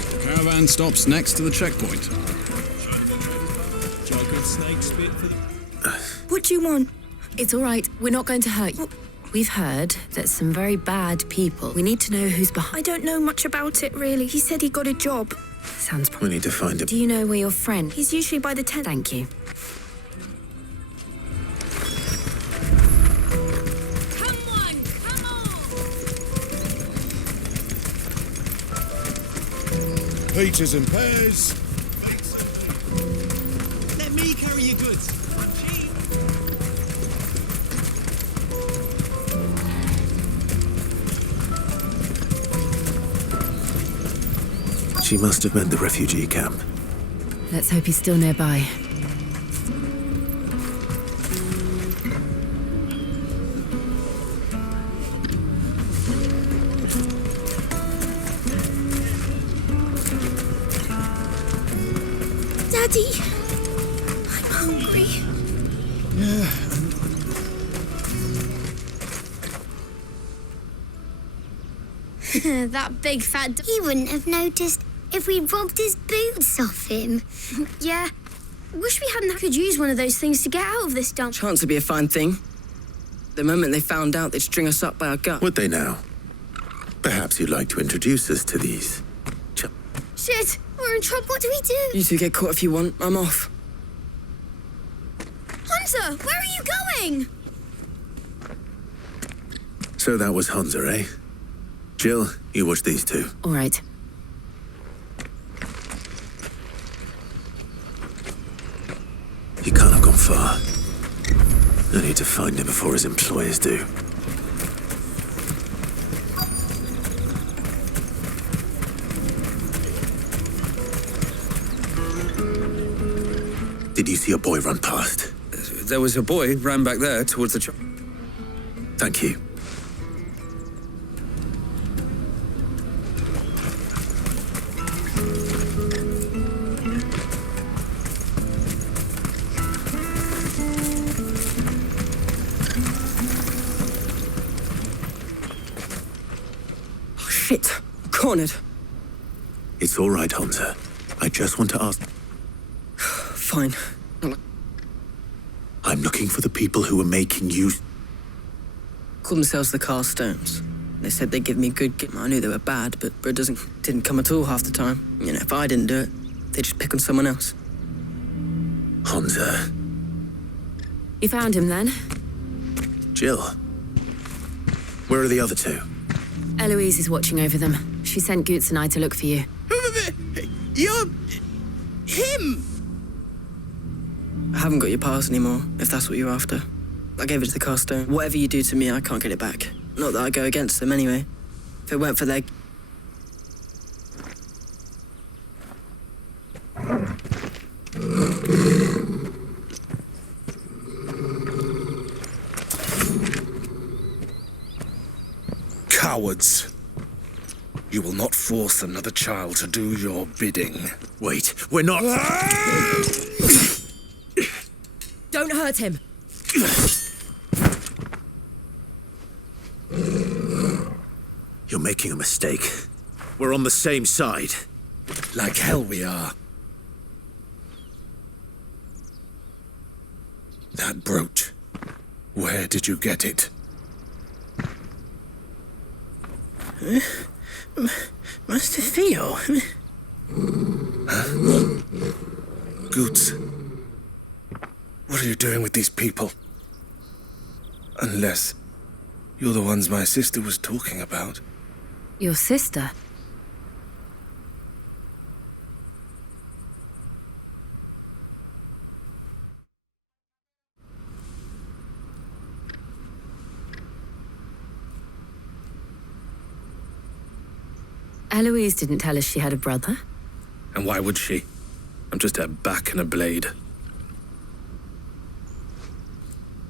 The caravan stops next to the checkpoint. Jug of snake spit for the... What do you want? It's all right. We're not going to hurt you. We've heard that some very bad people. We need to know who's behind. I don't know much about it, really. He said he got a job. Sounds We need to find him. Do you know where your friend... He's usually by the tent. Thank you. Come on! Come on! Peaches and pears. Let me carry your goods. She must have meant the refugee camp. Let's hope he's still nearby. Daddy! I'm hungry. Yeah. That big fat... He wouldn't have noticed if we robbed his boots off him. Yeah. Wish we hadn't could use one of those things to get out of this dump. Chance to be a fine thing. The moment they found out, they'd string us up by our gut. Would they now? Perhaps you'd like to introduce us to these. Shit! We're in trouble. What do we do? You two get caught if you want. I'm off. Hunter, where are you going? So that was Hunter, eh? Jill, you watch these two. All right. He can't have gone far. I need to find him before his employers do. Did you see a boy run past? There was a boy ran back there towards the truck. Thank you. Oh, shit. Cornered. It's all right, Hunter. I just want to ask... Fine. I'm looking for the people who were making you... Called themselves the Carstones. They said they'd give me good... I knew they were bad, but it didn't come at all half the time. You know, if I didn't do it, they'd just pick on someone else. Hunter. You found him then? Jill. Where are the other two? Eloise is watching over them. She sent Goots and I to look for you. You're... him! I haven't got your pass anymore, if that's what you're after. I gave it to the Carstone. Whatever you do to me, I can't get it back. Not that I go against them anyway. If it weren't for their... Cowards. You will not force another child to do your bidding. Wait, we're not... Don't hurt him. You're making a mistake. We're on the same side. Like hell we are. That brooch. Where did you get it? Master Theo. Huh? Goots. What are you doing with these people? Unless you're the ones my sister was talking about. Your sister? Eloise didn't tell us she had a brother. And why would she? I'm just her back and a blade.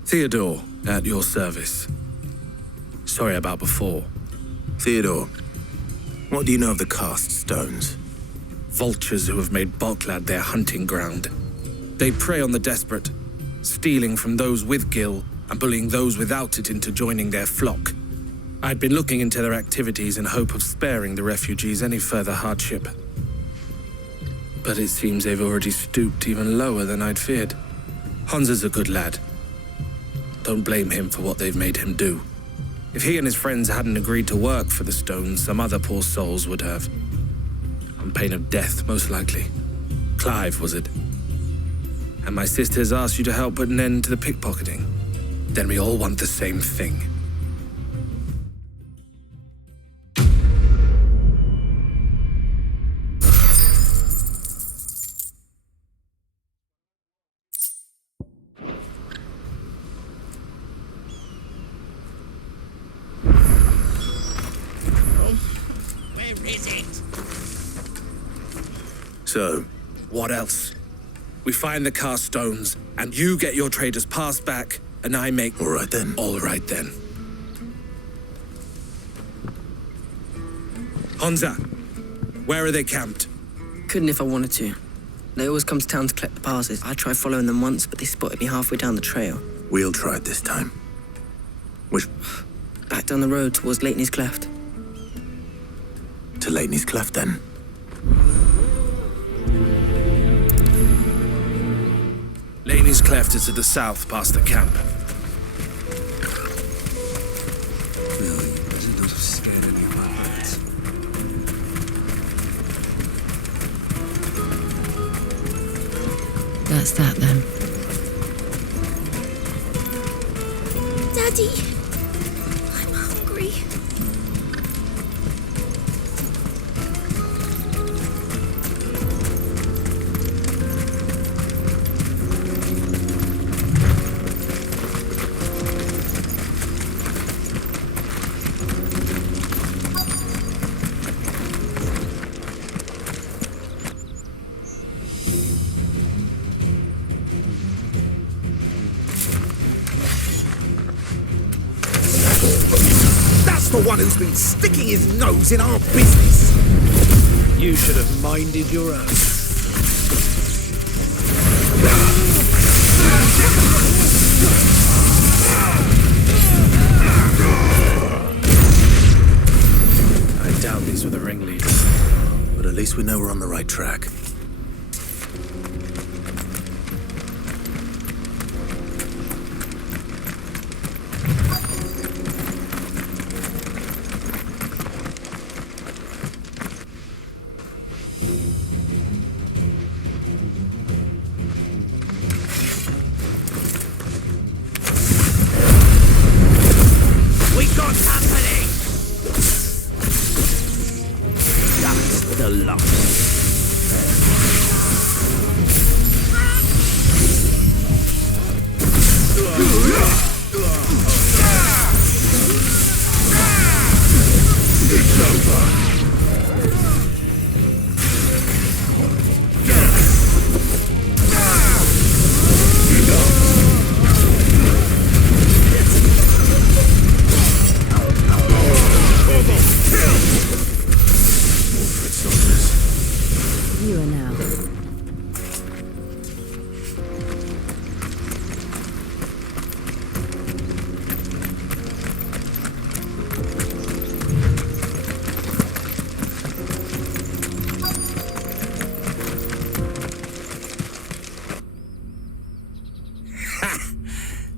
Theodore, at your service. Sorry about before. Theodore, what do you know of the cast stones? Vultures who have made Boklad their hunting ground. They prey on the desperate, stealing from those with gil and bullying those without it into joining their flock. I'd been looking into their activities in hope of sparing the refugees any further hardship. But it seems they've already stooped even lower than I'd feared. Hansa's a good lad. Don't blame him for what they've made him do. If he and his friends hadn't agreed to work for the stones, some other poor souls would have. On pain of death, most likely. Clive, was it? And my sisters asked you to help put an end to the pickpocketing. Then we all want the same thing. So? What else? We find the cast stones, and you get your trader's pass back, and I make... All right then. All right then. Hansa, where are they camped? Couldn't if I wanted to. They always come to town to collect the passes. I tried following them once, but they spotted me halfway down the trail. We'll try it this time. Which... Back down the road towards Lateney's Cleft. To Lateney's Cleft, then? Lateney's Cleft is to the south, past the camp. That's that then. Daddy, I'm hungry. The one who's been sticking his nose in our business. You should have minded your own. I doubt these were the ringleaders. But at least we know we're on the right track.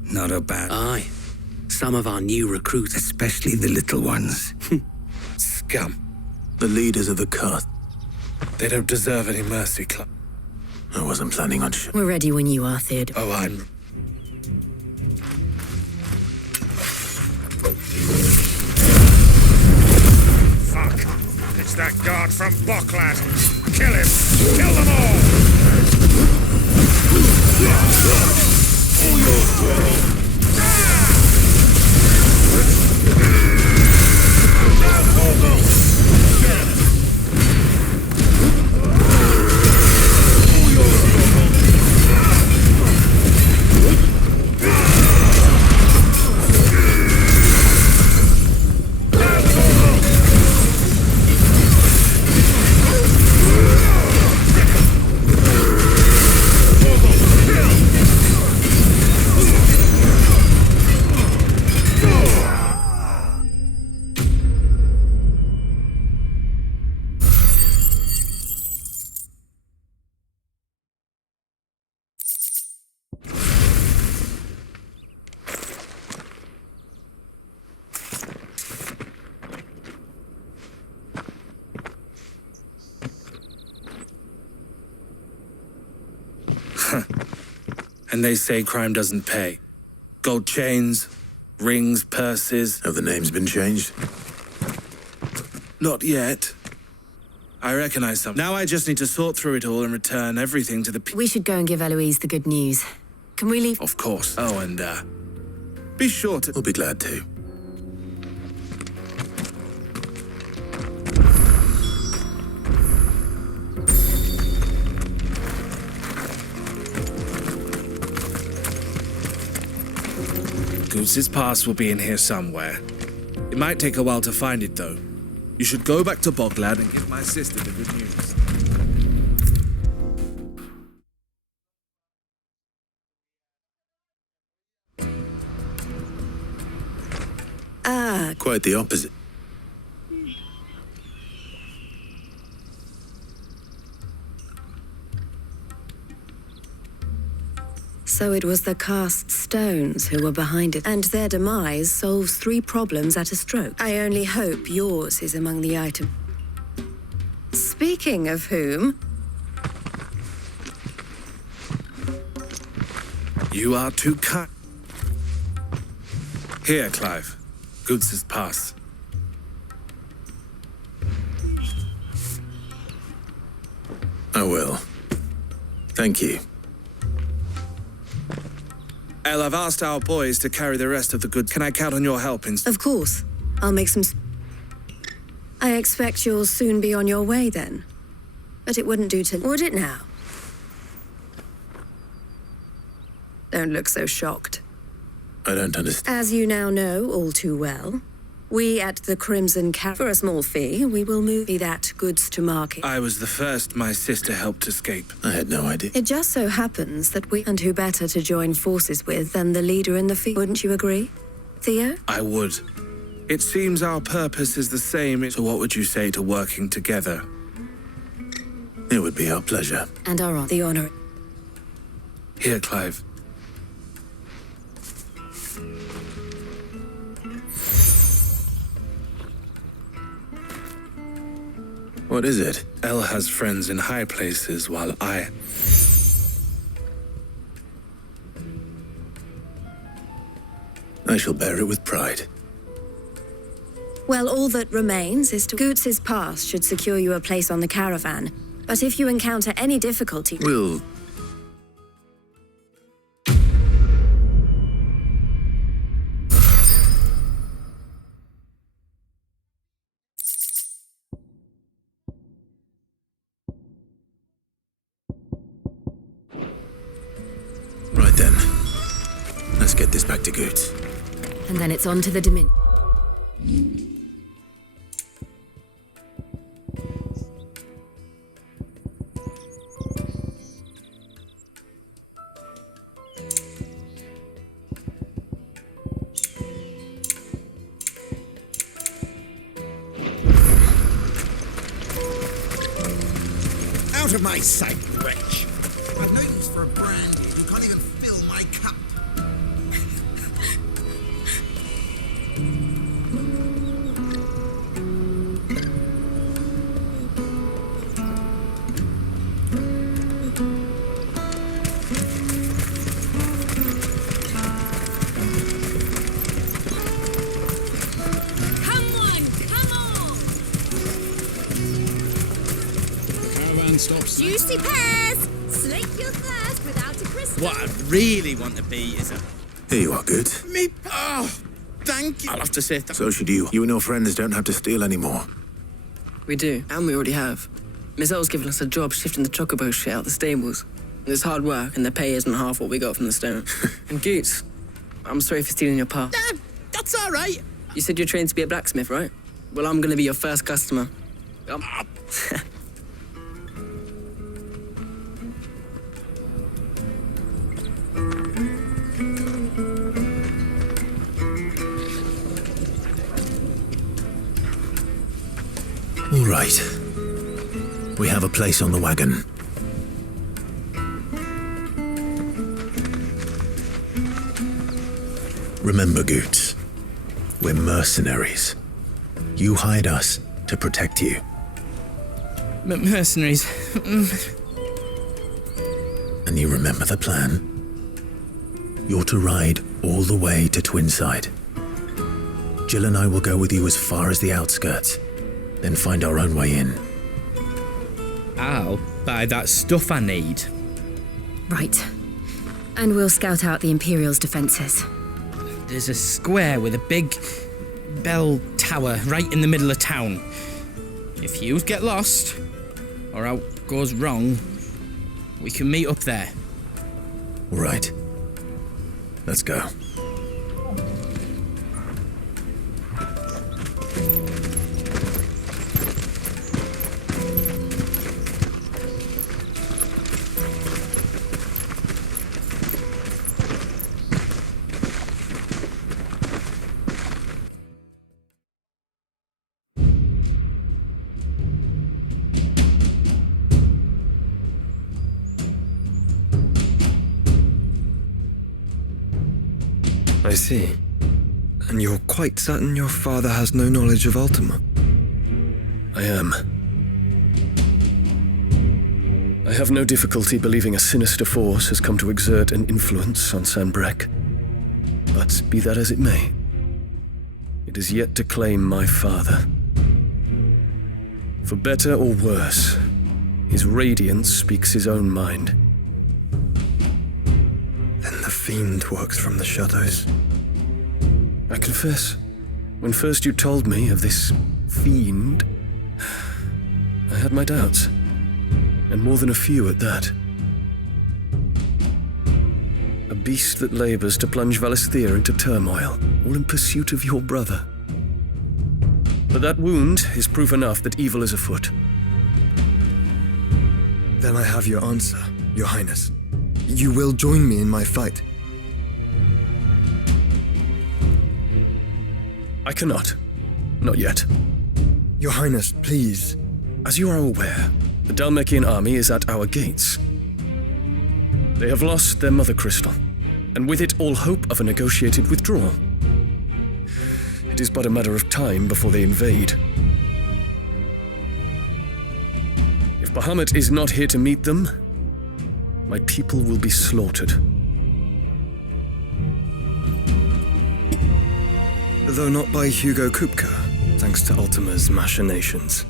Not a bad... Aye. Some of our new recruits, especially the little ones. Scum. The leaders of the cut. They don't deserve any mercy, Club. I wasn't planning on We're ready when you are, Theod. Oh, I'm... Fuck! It's that guard from Bocklad! Kill him! Kill them all! And they say crime doesn't pay. Gold chains, rings, purses. Have the names been changed? Not yet. I recognize some. Now I just need to sort through it all and return everything to the We should go and give Eloise the good news. Can we leave? Of course. Oh, and be sure to... We'll be glad to. Goose's pass will be in here somewhere. It might take a while to find it, though. You should go back to Bocklad and give my sister the good news. Quite the opposite. So it was the cast stones who were behind it, and their demise solves 3 problems at a stroke. I only hope yours is among the items. Speaking of whom... You are too kind. Here, Clive. Goods' pass. I will. Thank you. Elle, I've asked our boys to carry the rest of the goods. Can I count on your help in... Of course. I'll make some... I expect you'll soon be on your way then. But it wouldn't do to... Would it now? Don't look so shocked. I don't understand. As you now know all too well, we at the Crimson for a small fee, we will move that goods to market. I was the first my sister helped escape. I had no idea. It just so happens that and who better to join forces with than the leader in the fee? Wouldn't you agree, Theo? I would. It seems our purpose is the same, so what would you say to working together? It would be our pleasure. And the honor. Here, Clive. What is it? Elle has friends in high places while I shall bear it with pride. Well, all that remains is to... Goots' pass should secure you a place on the caravan. But if you encounter any difficulty... We'll... Right then. Let's get this back to Goots. And then it's on to the Dominion. Out of my sight, wretch! I've no use for a brand. You can't even fill my cup. Stops. Juicy pears! Slake your thirst without a crystal. What I really want to be is a... Here you are, Goots. Me... Oh, thank you. I'll have to say that. So should you. You and your friends don't have to steal anymore. We do, and we already have. Miss L's given us a job shifting the chocobo shit out the stables. It's hard work, and the pay isn't half what we got from the stone. And Goots, I'm sorry for stealing your part. That's all right. You said you're trained to be a blacksmith, right? Well, I'm going to be your first customer. All right. We have a place on the wagon. Remember, Goots, we're mercenaries. You hired us to protect you. Mercenaries. And you remember the plan? You're to ride all the way to Twinside. Jill and I will go with you as far as the outskirts, then find our own way in. I'll buy that stuff I need. Right. And we'll scout out the Imperial's defenses. There's a square with a big bell tower right in the middle of town. If you get lost, or out goes wrong, we can meet up there. All right. Let's go. I see. And you're quite certain your father has no knowledge of Ultima? I am. I have no difficulty believing a sinister force has come to exert an influence on Sanbreque. But be that as it may, it is yet to claim my father. For better or worse, his radiance speaks his own mind. Then the fiend works from the shadows. I confess, when first you told me of this fiend, I had my doubts, and more than a few at that. A beast that labors to plunge Valisthea into turmoil, all in pursuit of your brother. But that wound is proof enough that evil is afoot. Then I have your answer, Your Highness. You will join me in my fight. I cannot. Not yet. Your Highness, please. As you are aware, the Dhalmekian army is at our gates. They have lost their mother crystal, and with it all hope of a negotiated withdrawal. It is but a matter of time before they invade. If Bahamut is not here to meet them, my people will be slaughtered. Though not by Hugo Kupka, thanks to Ultima's machinations.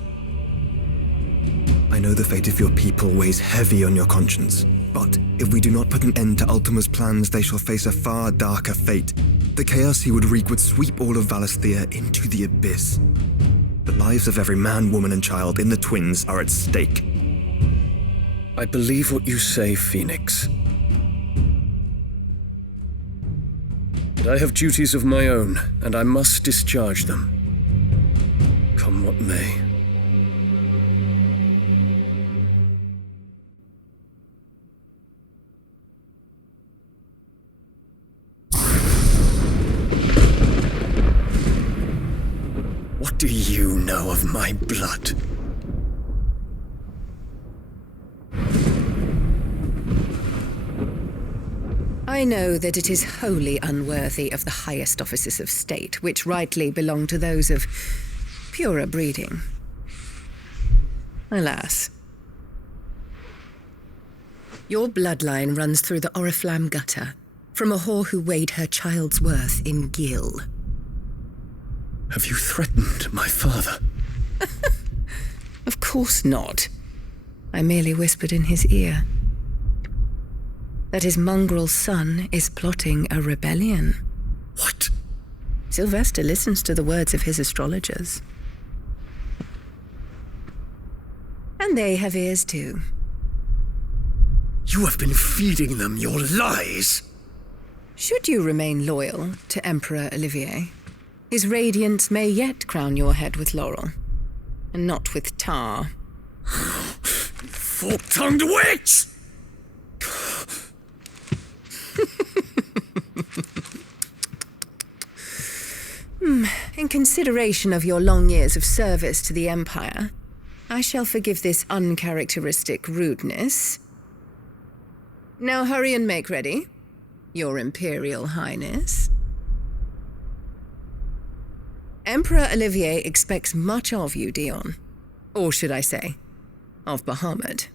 I know the fate of your people weighs heavy on your conscience, but if we do not put an end to Ultima's plans, they shall face a far darker fate. The chaos he would wreak would sweep all of Valisthea into the abyss. The lives of every man, woman, and child in the Twins are at stake. I believe what you say, Phoenix. But I have duties of my own, and I must discharge them. Come what may. What do you know of my blood? I know that it is wholly unworthy of the highest offices of state, which rightly belong to those of purer breeding. Alas. Your bloodline runs through the Oriflamme gutter, from a whore who weighed her child's worth in gill. Have you threatened my father? Of course not. I merely whispered in his ear that his mongrel son is plotting a rebellion. What? Sylvester listens to the words of his astrologers. And they have ears too. You have been feeding them your lies! Should you remain loyal to Emperor Olivier, his radiance may yet crown your head with laurel, and not with tar. Fork-tongued witch! In consideration of your long years of service to the Empire, I shall forgive this uncharacteristic rudeness. Now hurry and make ready, Your Imperial Highness. Emperor Olivier expects much of you, Dion. Or should I say, of Bahamut.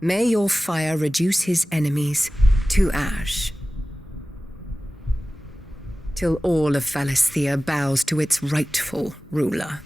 May your fire reduce his enemies to ash, till all of Valisthea bows to its rightful ruler.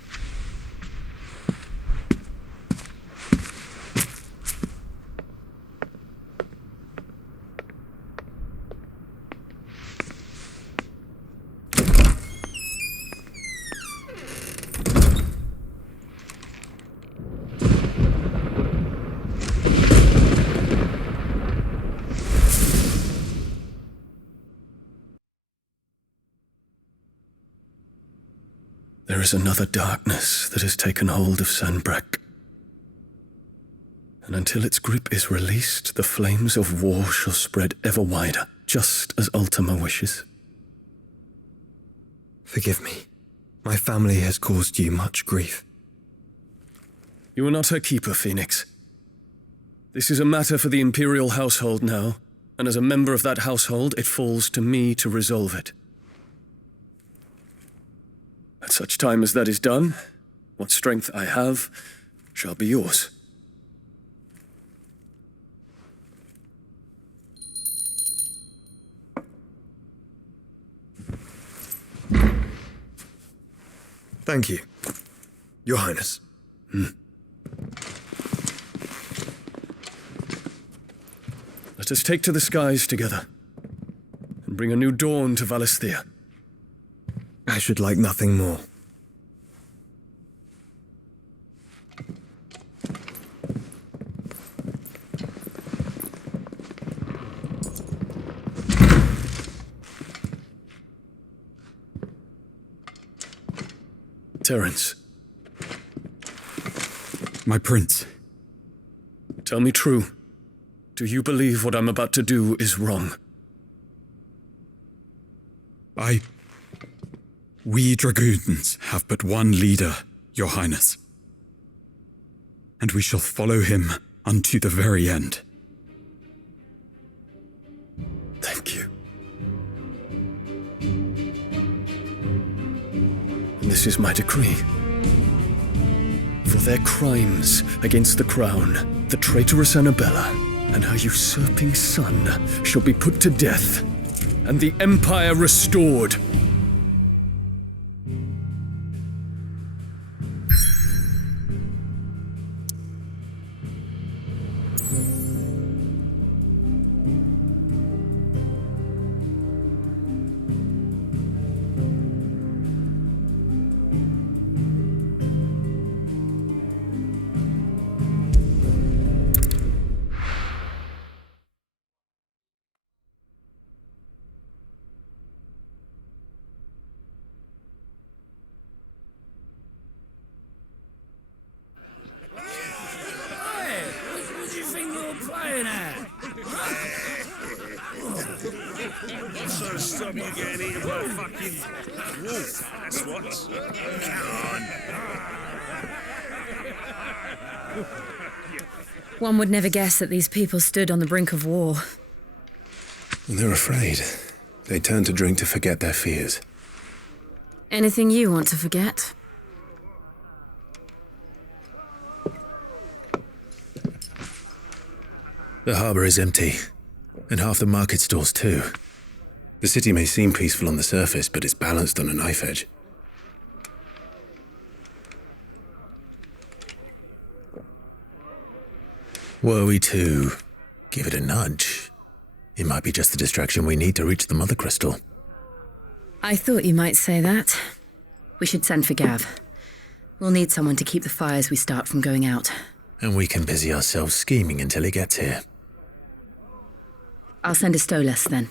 There is another darkness that has taken hold of Sanbreque. And until its grip is released, the flames of war shall spread ever wider, just as Ultima wishes. Forgive me. My family has caused you much grief. You are not her keeper, Phoenix. This is a matter for the Imperial household now, and as a member of that household, it falls to me to resolve it. At such time as that is done, what strength I have shall be yours. Thank you, Your Highness. Let us take to the skies together and bring a new dawn to Valisthea. I should like nothing more. Terence. My prince. Tell me true. Do you believe what I'm about to do is wrong? We dragoons have but one leader, Your Highness. And we shall follow him unto the very end. Thank you. And this is my decree. For their crimes against the crown, the traitorous Annabella and her usurping son shall be put to death, and the Empire restored. So stop you getting eaten by a fucking wolf, that's what. Come on. One would never guess that these people stood on the brink of war. They're afraid. They turn to drink to forget their fears. Anything you want to forget? The harbour is empty, and half the market stalls too. The city may seem peaceful on the surface, but it's balanced on a knife edge. Were we to give it a nudge, it might be just the distraction we need to reach the Mother Crystal. I thought you might say that. We should send for Gav. We'll need someone to keep the fires we start from going out. And we can busy ourselves scheming until he gets here. I'll send a Stolas then.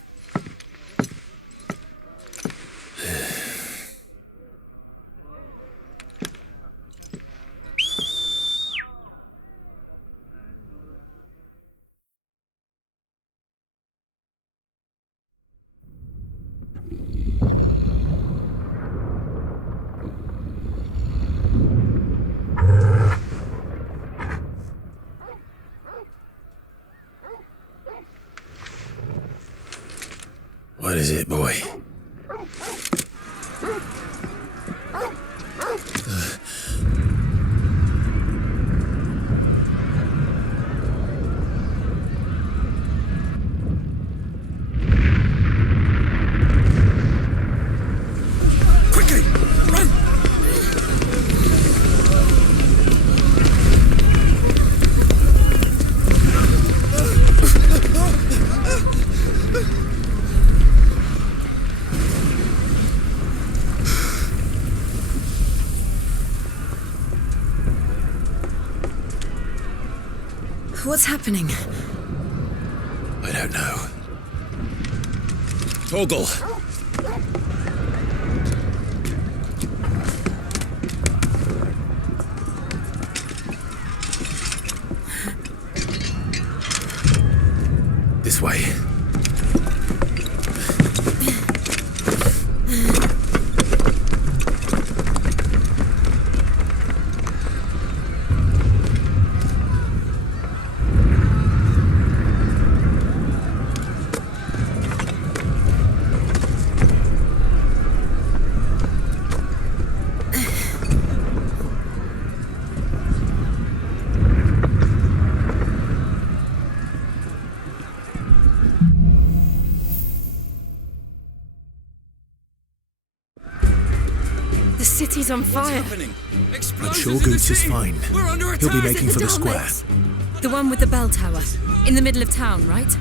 What is it, boy? Quickly! Run! What's happening? I don't know. Torgal! This way. The city's on fire. I'm sure Goots is fine. He'll be making for the square. The one with the bell tower. In the middle of town, right?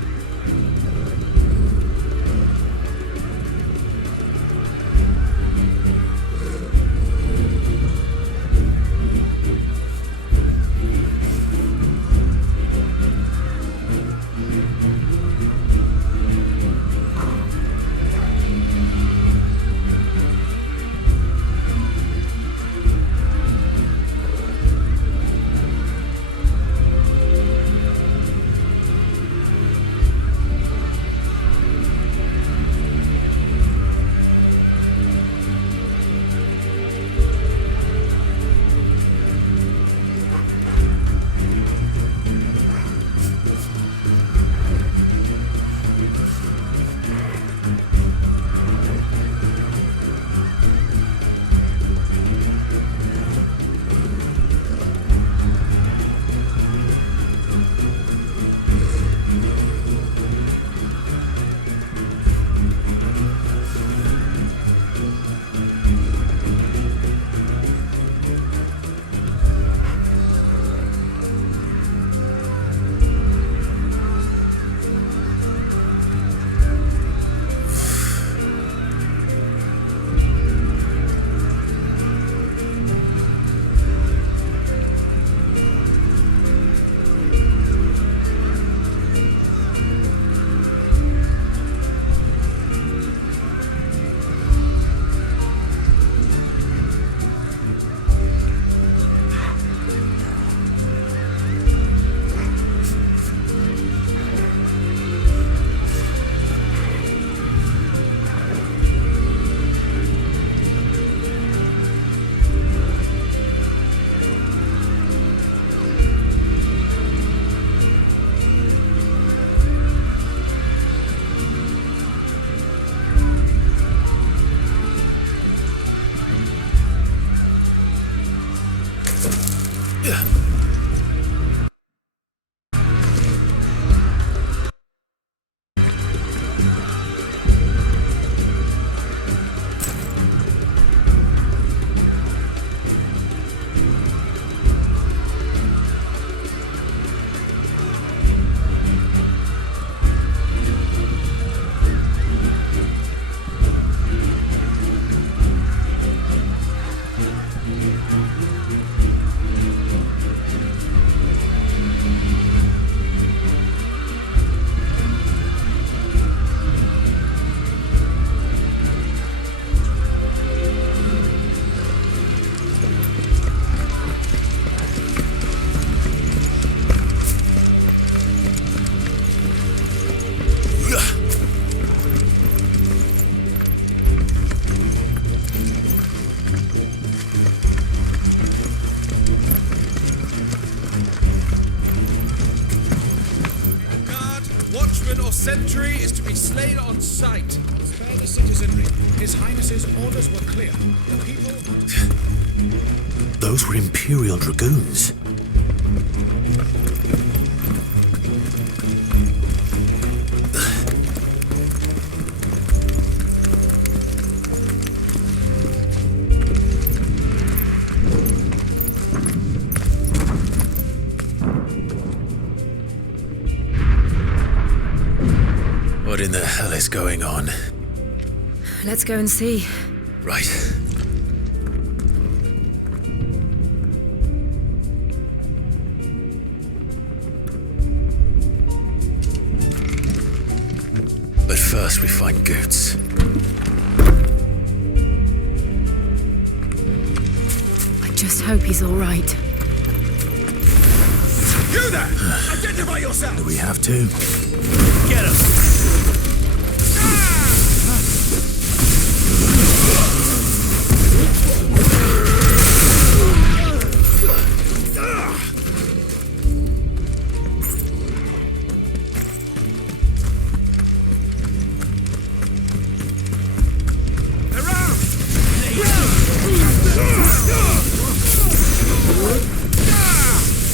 Sentry is to be slain on sight. Spare the citizenry. His Highness's orders were clear. The people... Those were Imperial Dragoons. What in the hell is going on? Let's go and see. Right. But first we find Goots. I just hope he's all right. You there! Identify yourself! Do we have to? Get him!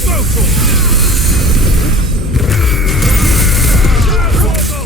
Go for it!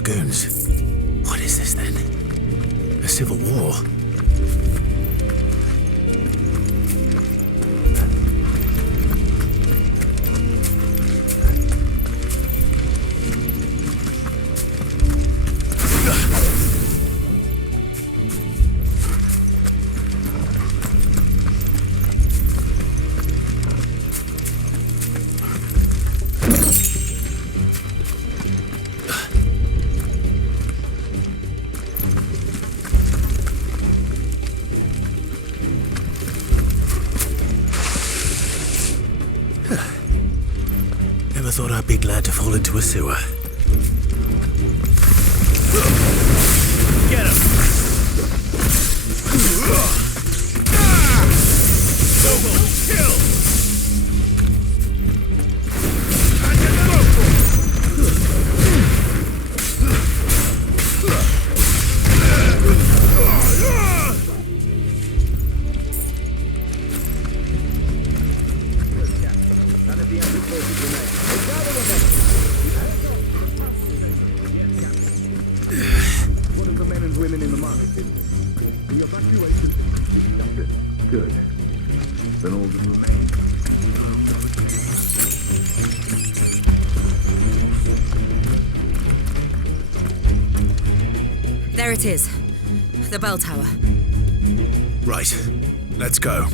dragoons. What is this then? A civil war? Never thought I'd be glad to fall into a sewer. Get him! Double kill! What of the men and women in the market? The evacuation is conducted. Good. Then all that remains. There it is. The bell tower. Right. Let's go.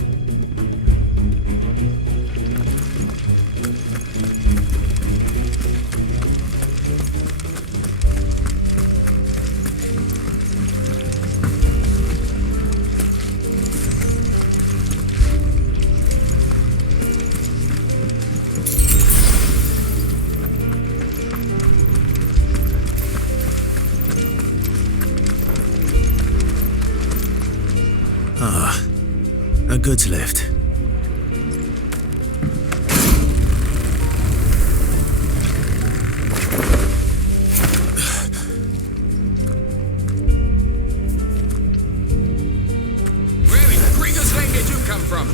Ah, a goods lift. Where in Krieger's name did you come from?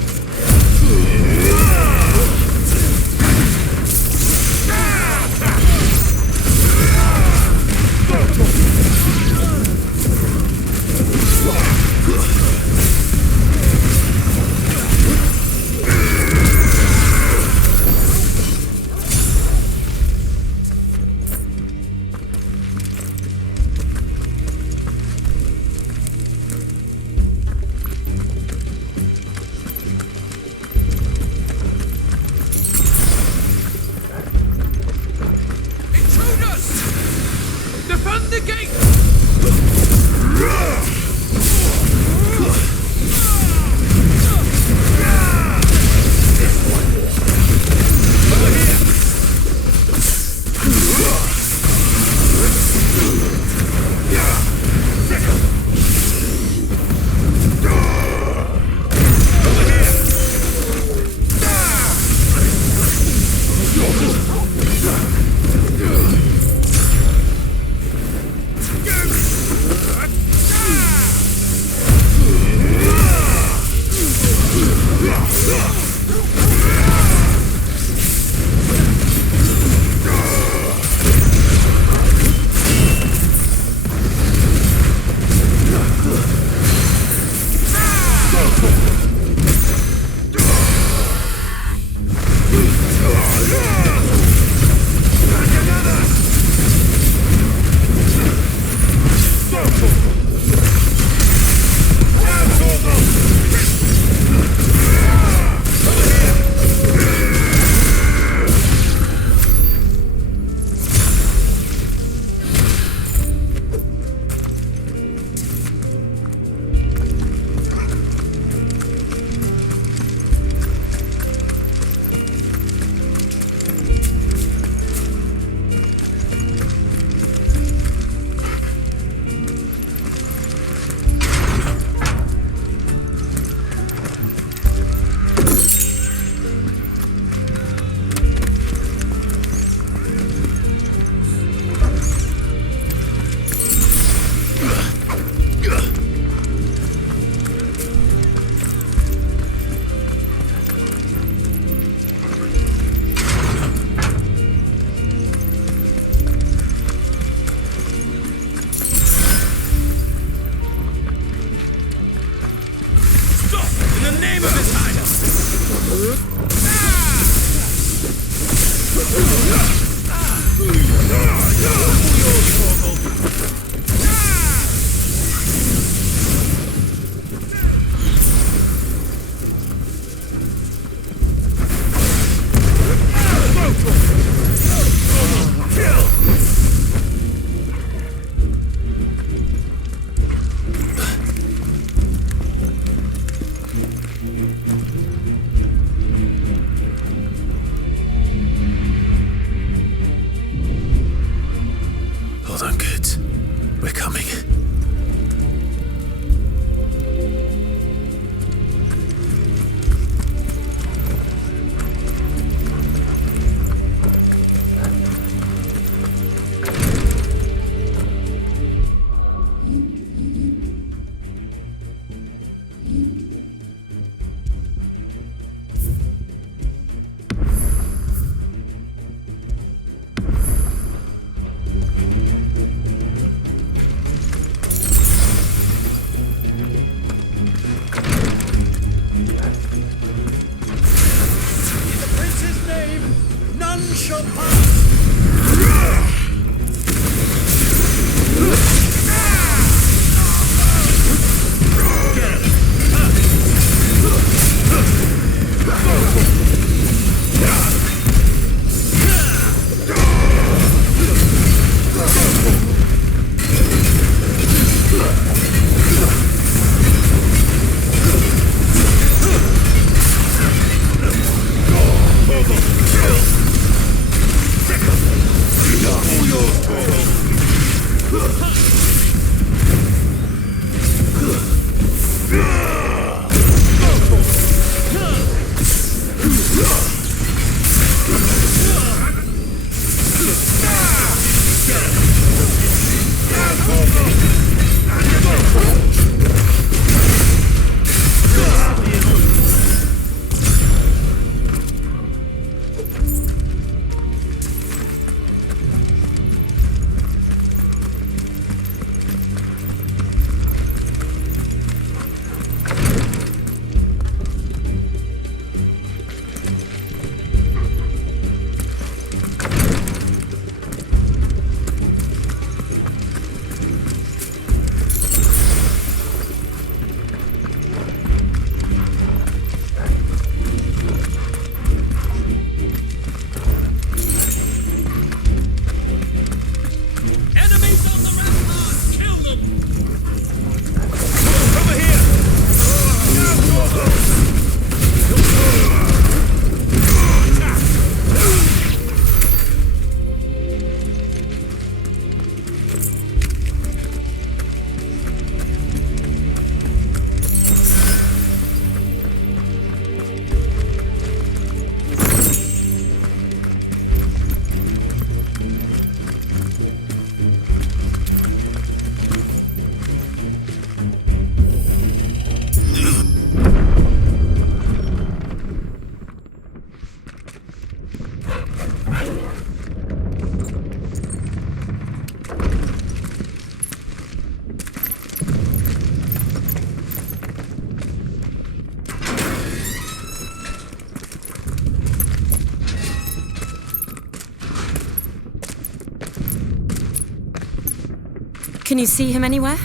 Can you see him anywhere?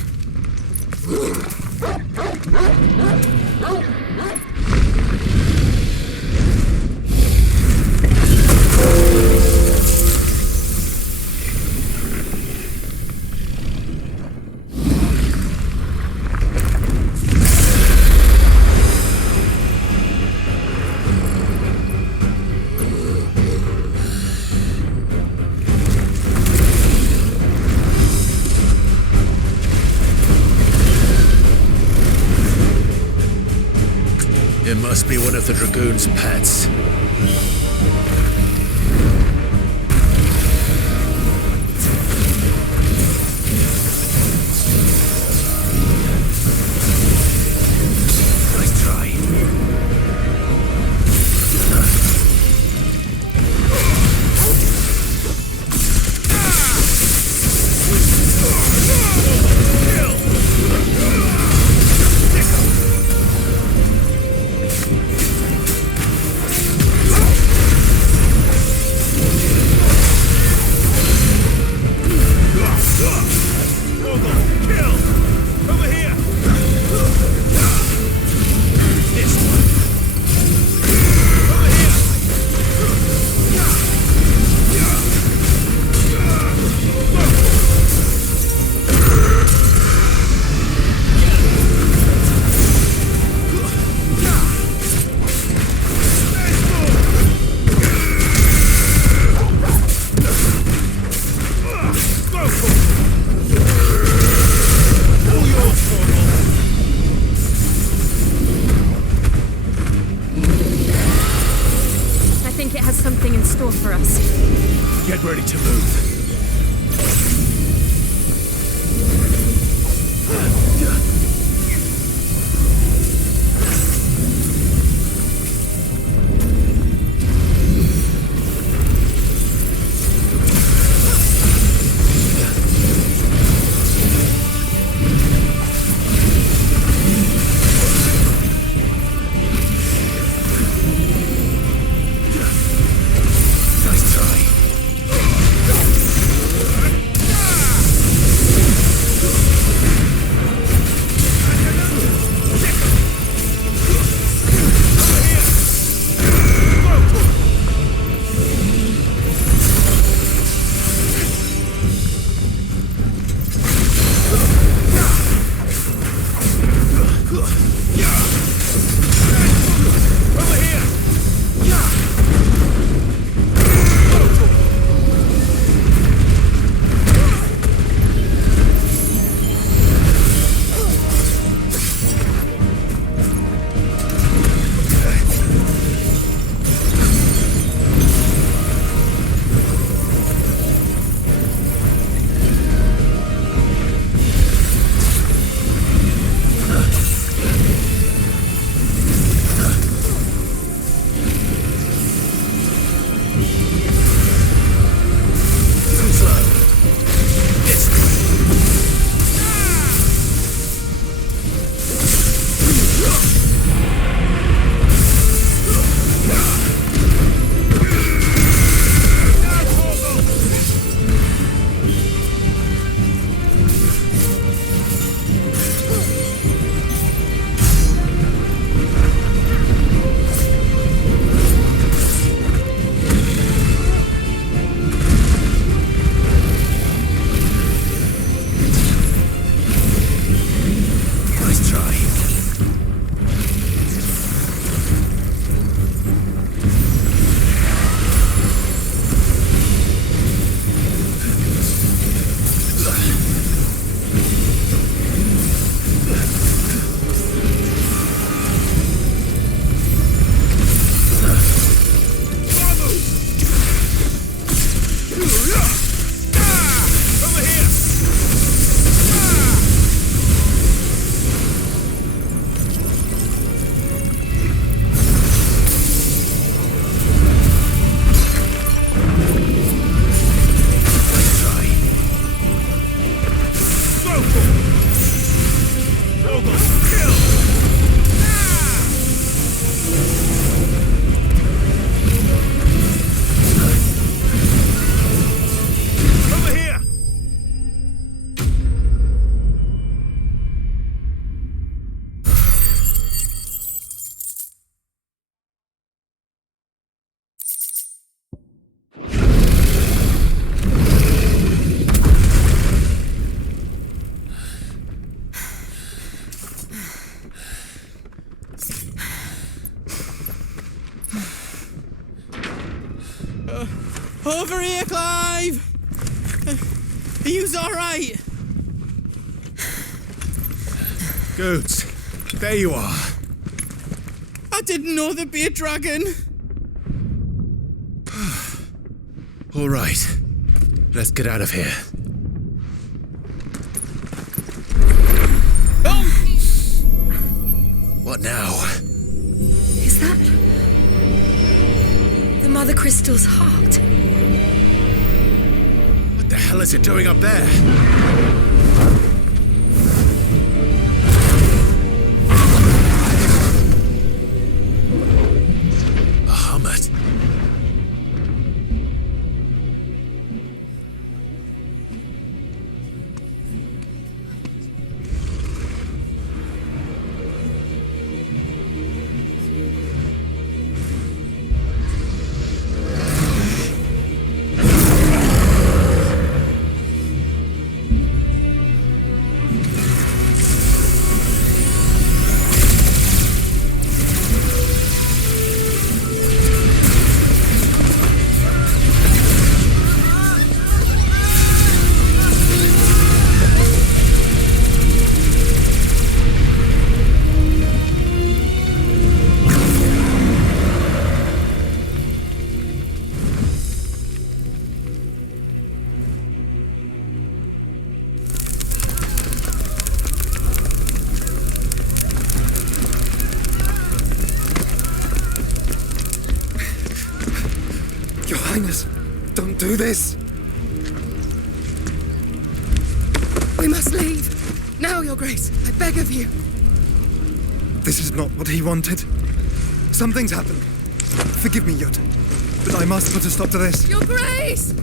It must be one of the Dragoon's pets. Nice try. Over here, Clive! Are you alright? Goods, there you are. I didn't know there'd be a dragon. All right, let's get out of here. Oh! What now? Is that the Mother Crystal's heart? What the hell is it doing up there? Bahamut. Your Highness, don't do this. We must leave. Now, Your Grace, I beg of you. This is not what he wanted. Something's happened. Forgive me, Yut, but I must put a stop to this. Your Grace!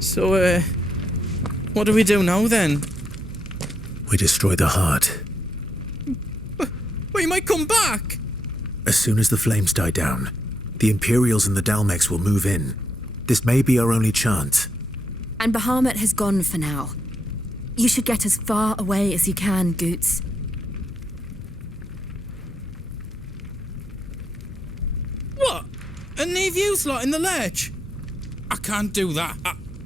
So, what do we do now then? We destroy the heart. Well, he might come back! As soon as the flames die down, the Imperials and the Dalmex will move in. This may be our only chance. And Bahamut has gone for now. You should get as far away as you can, Goots. What? And leave you lot in the lurch? I can't do that.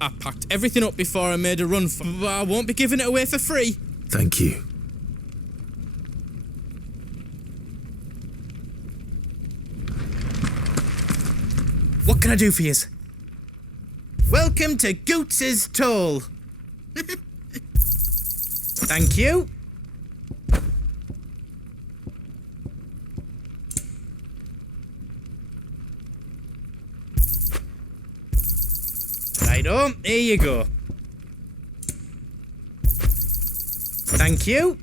I packed everything up before I made a run for it, but I won't be giving it away for free. Thank you. What can I do for yous? Welcome to Goots's Toll. Thank you. Righto, here you go. Thank you.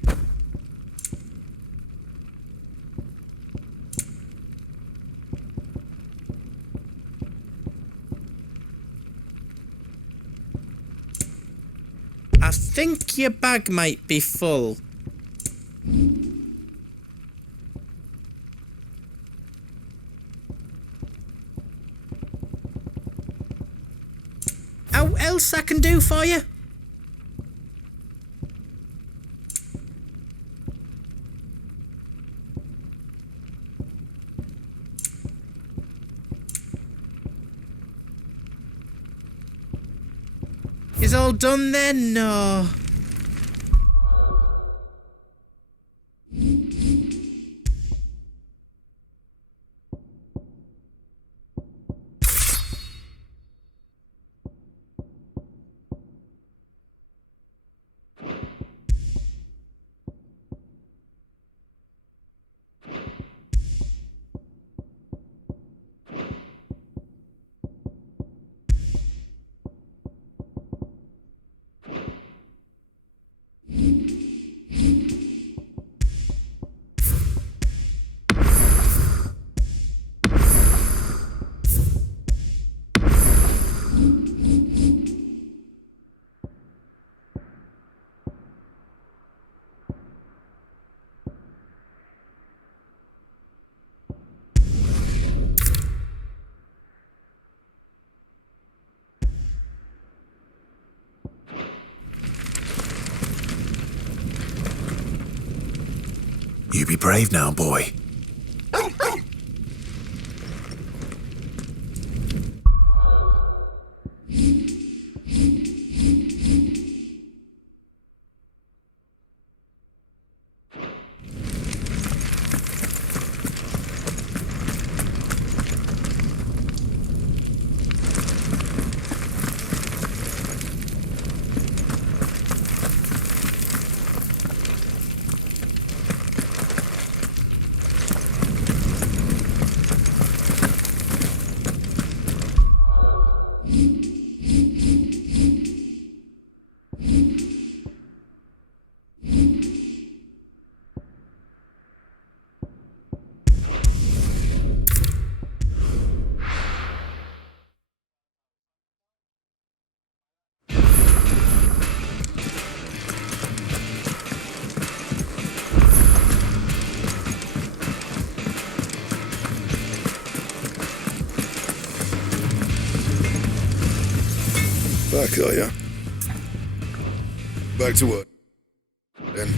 I think your bag might be full. How else I can do for you? Is all done then? No. You be brave now, boy. Back, are ya? Back to work. Then.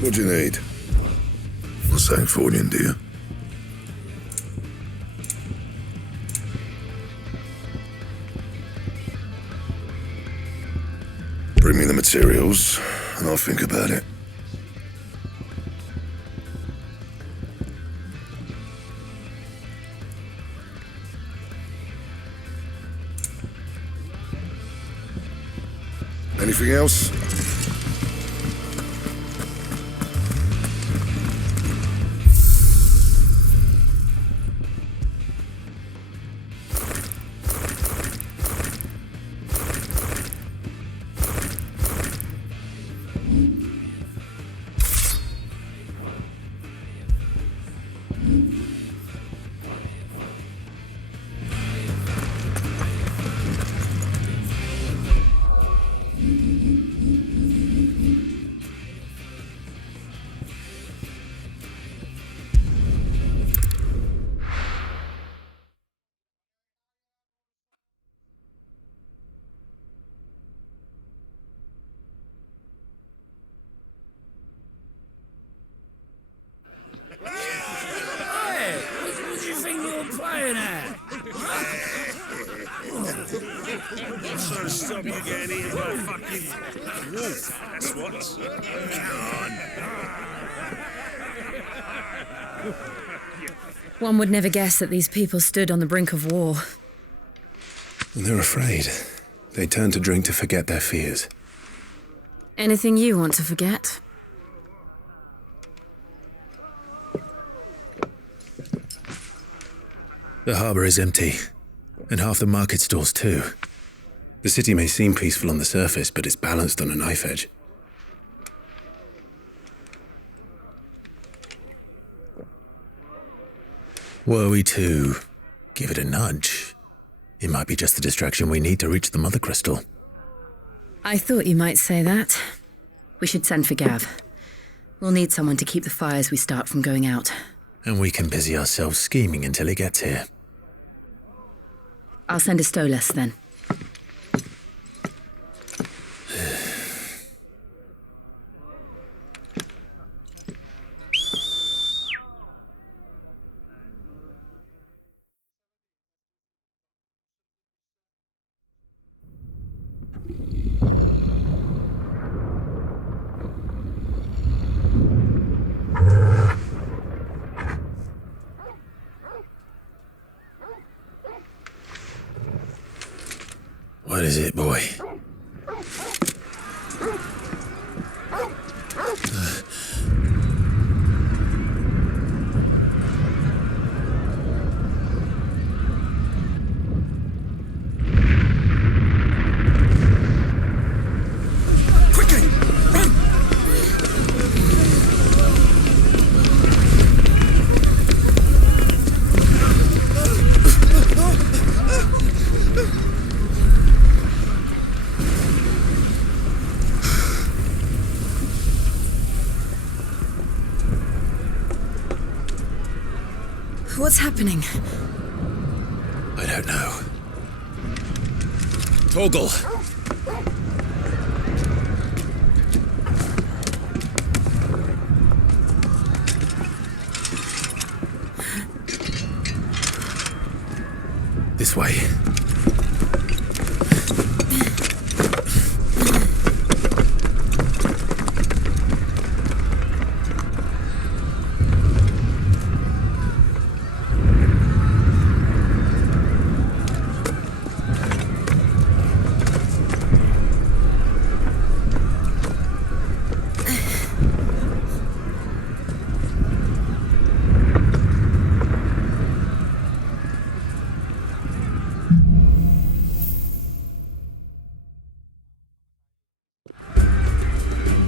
What do you need? What's that for you, dear? Bring me the materials, and I'll think about it. Anything else? What do you think you're playing at? What's trying to stop you getting eaten by a fucking wolf? That's what. Come on. One would never guess that these people stood on the brink of war. They're afraid. They turn to drink to forget their fears. Anything you want to forget? The harbour is empty, and half the market stalls too. The city may seem peaceful on the surface, but it's balanced on a knife edge. Were we to give it a nudge, it might be just the distraction we need to reach the Mother Crystal. I thought you might say that. We should send for Gav. We'll need someone to keep the fires we start from going out. And we can busy ourselves scheming until he gets here. I'll send a Stolas then. What is it, boy? Quickly! Run! What's happening? I don't know. Torgal! This way.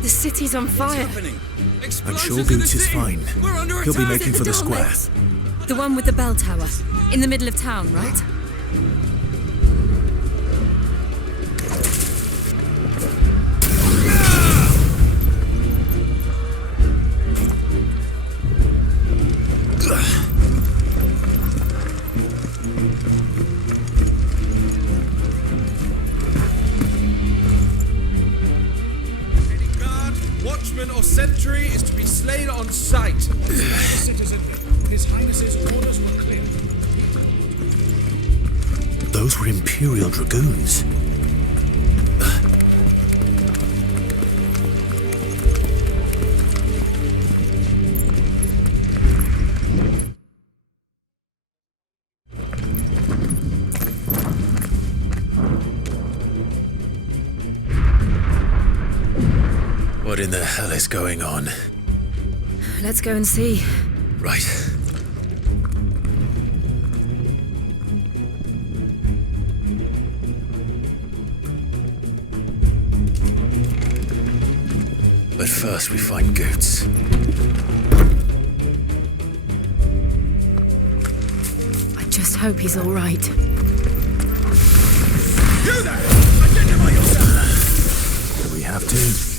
The city's on fire. I'm sure Goots is fine. He'll be making for the square. The one with the bell tower. In the middle of town, right? Watchman or sentry is to be slain on sight. Citizen, His Highness's orders were clear. Those were Imperial Dragoons. What in the hell is going on? Let's go and see. Right. But first we find Goots. I just hope he's all right. You there! Identify yourself! Do we have to?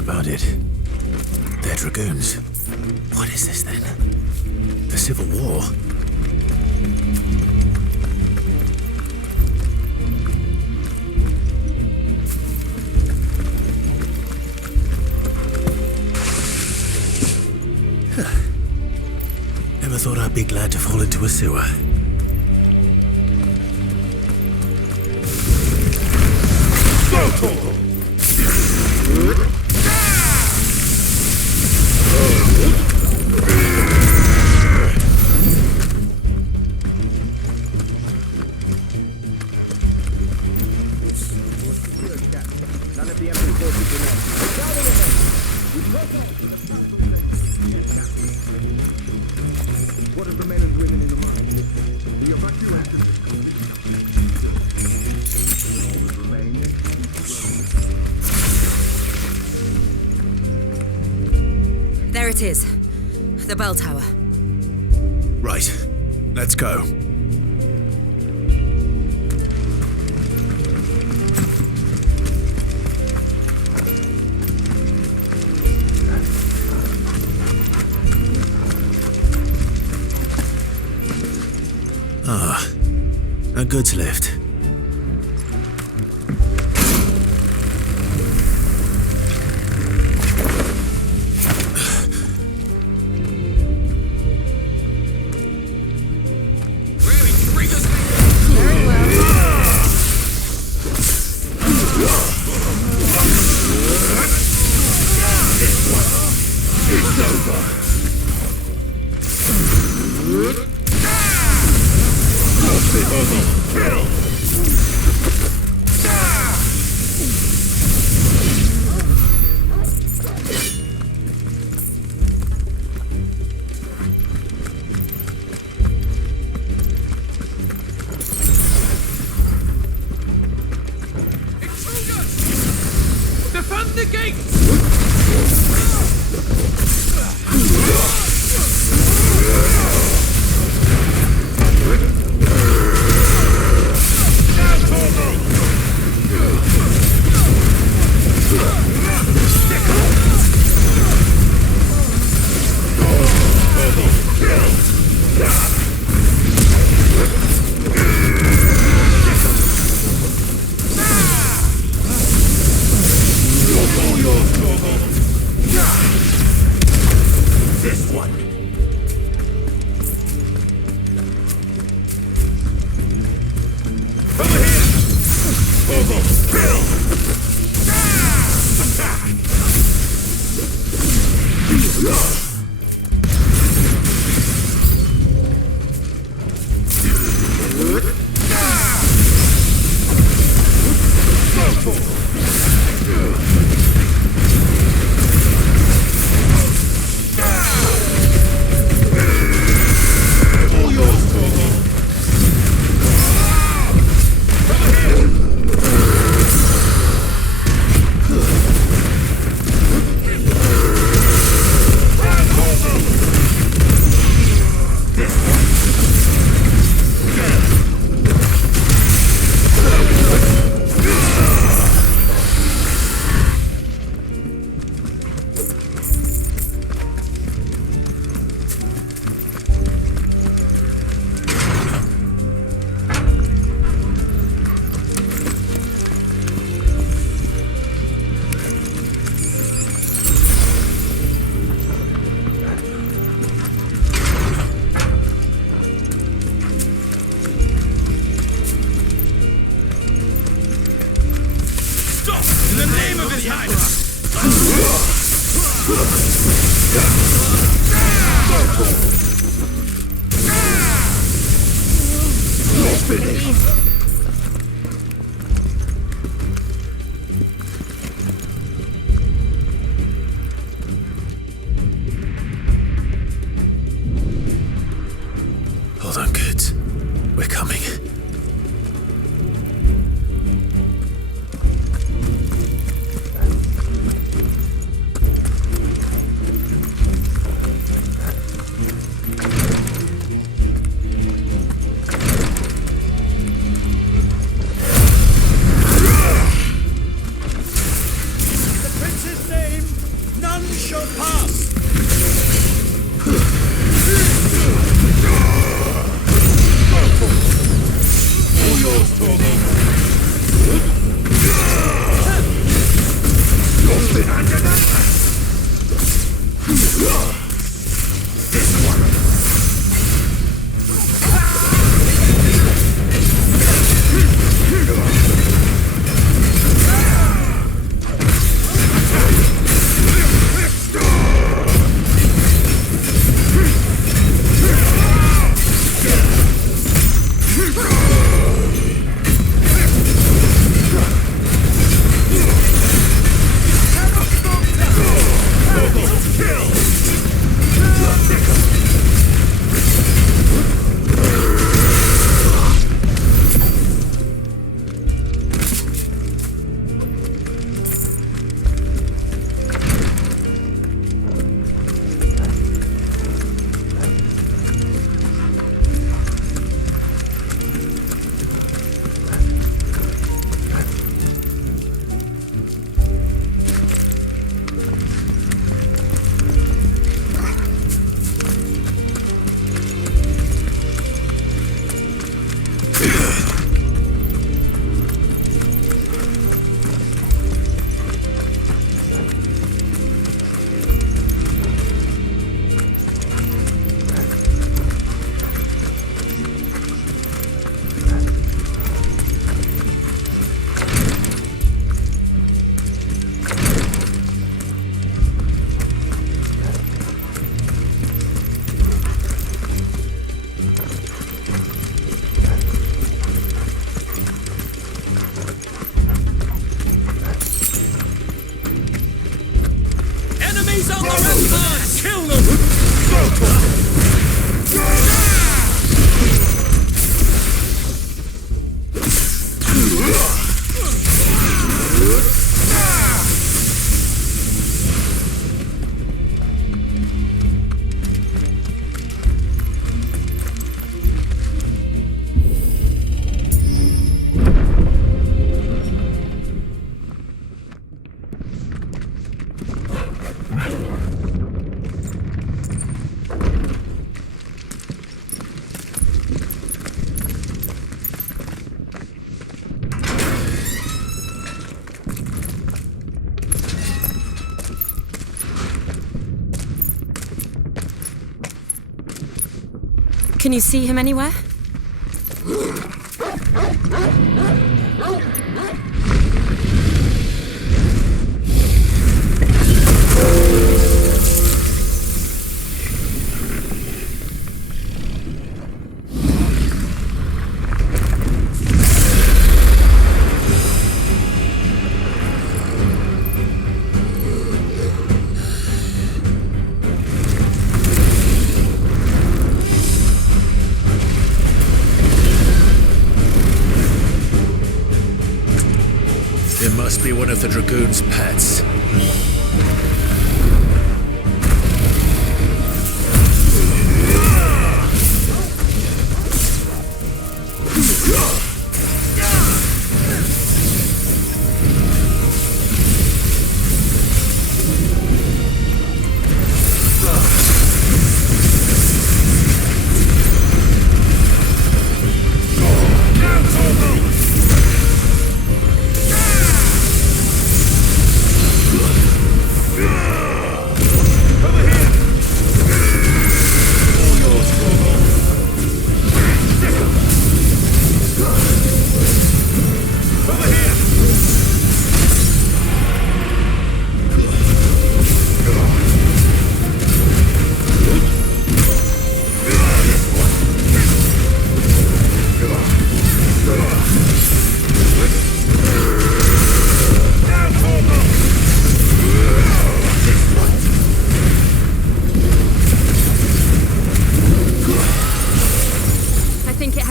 about it. They're dragoons. What is this then? The Civil War? Never thought I'd be glad to fall into a sewer. What of the men and women in the mine? The evacuation. All that remains. There it is. The bell tower. Right. Let's go. Ah, a goods lift. Defend the gate! This one. Over here! Over! Bill! Hold on, kids. We're coming. shall pass! All yours, Torgo. Lost it under that. This one. Can you see him anywhere? It must be one of the Dragoon's pets.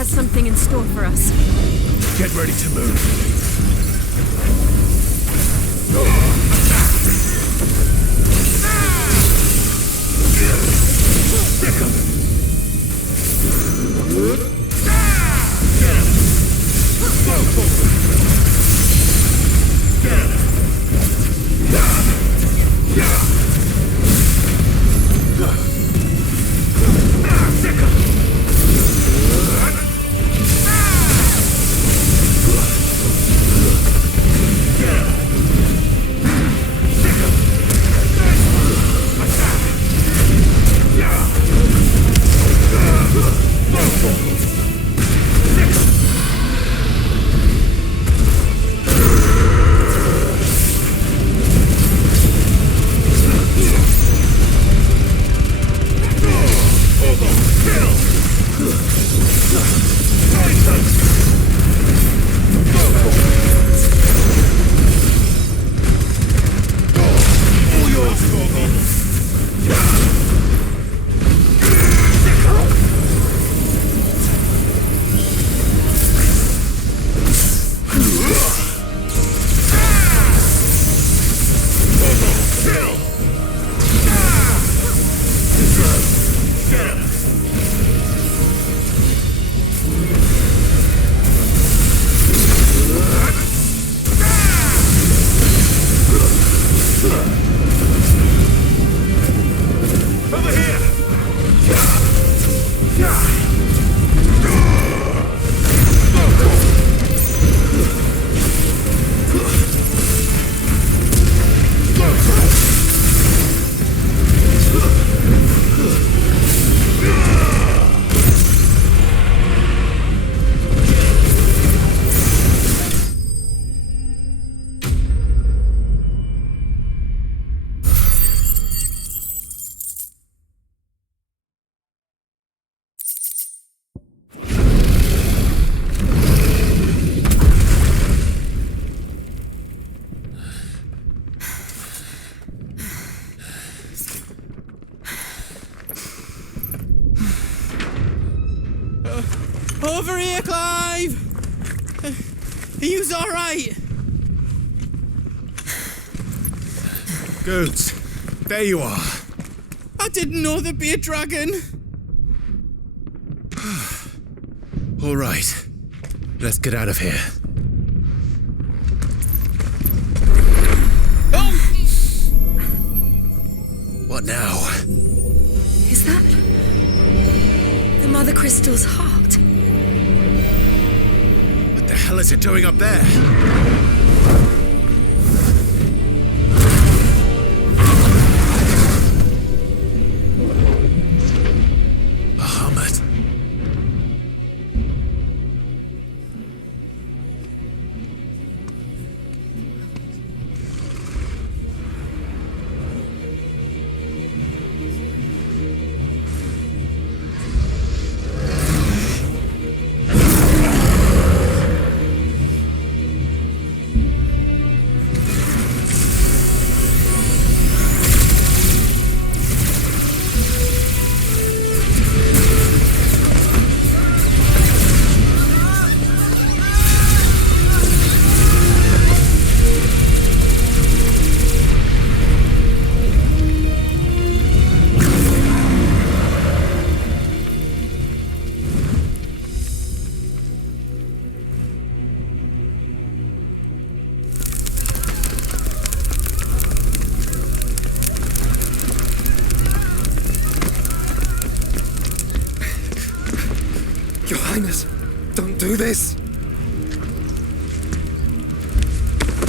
Something in store for us. Get ready to move. over here, Clive! Are you alright? Goods, there you are. I didn't know there'd be a dragon. All right, let's get out of here. What now? Is that the Mother Crystal's heart? What the hell is it doing up there? Bahamut. Your Highness, don't do this!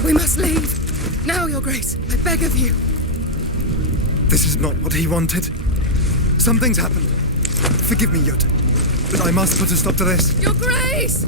We must leave. Now, Your Grace, I beg of you. This is not what he wanted. Something's happened. Forgive me, Yud, but I must put a stop to this. Your Grace!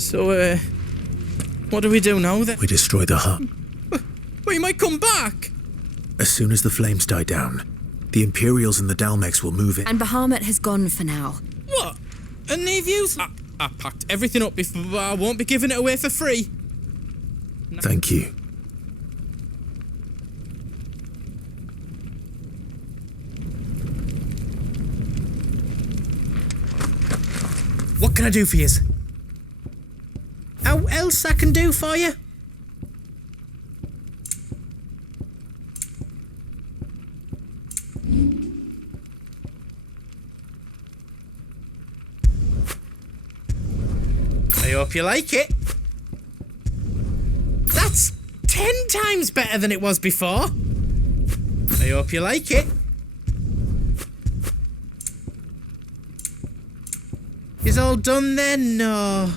So, what do we do now then? We destroy the hut. Well, you might come back! As soon as the flames die down, the Imperials and the Dalmex will move in. And Bahamut has gone for now. What? And leave yous? I packed everything up before. I won't be giving it away for free. Thank you. What can I do for yous? How else I can do for you? I hope you like it. That's 10 times better than it was before. I hope you like it. Is all done then? No.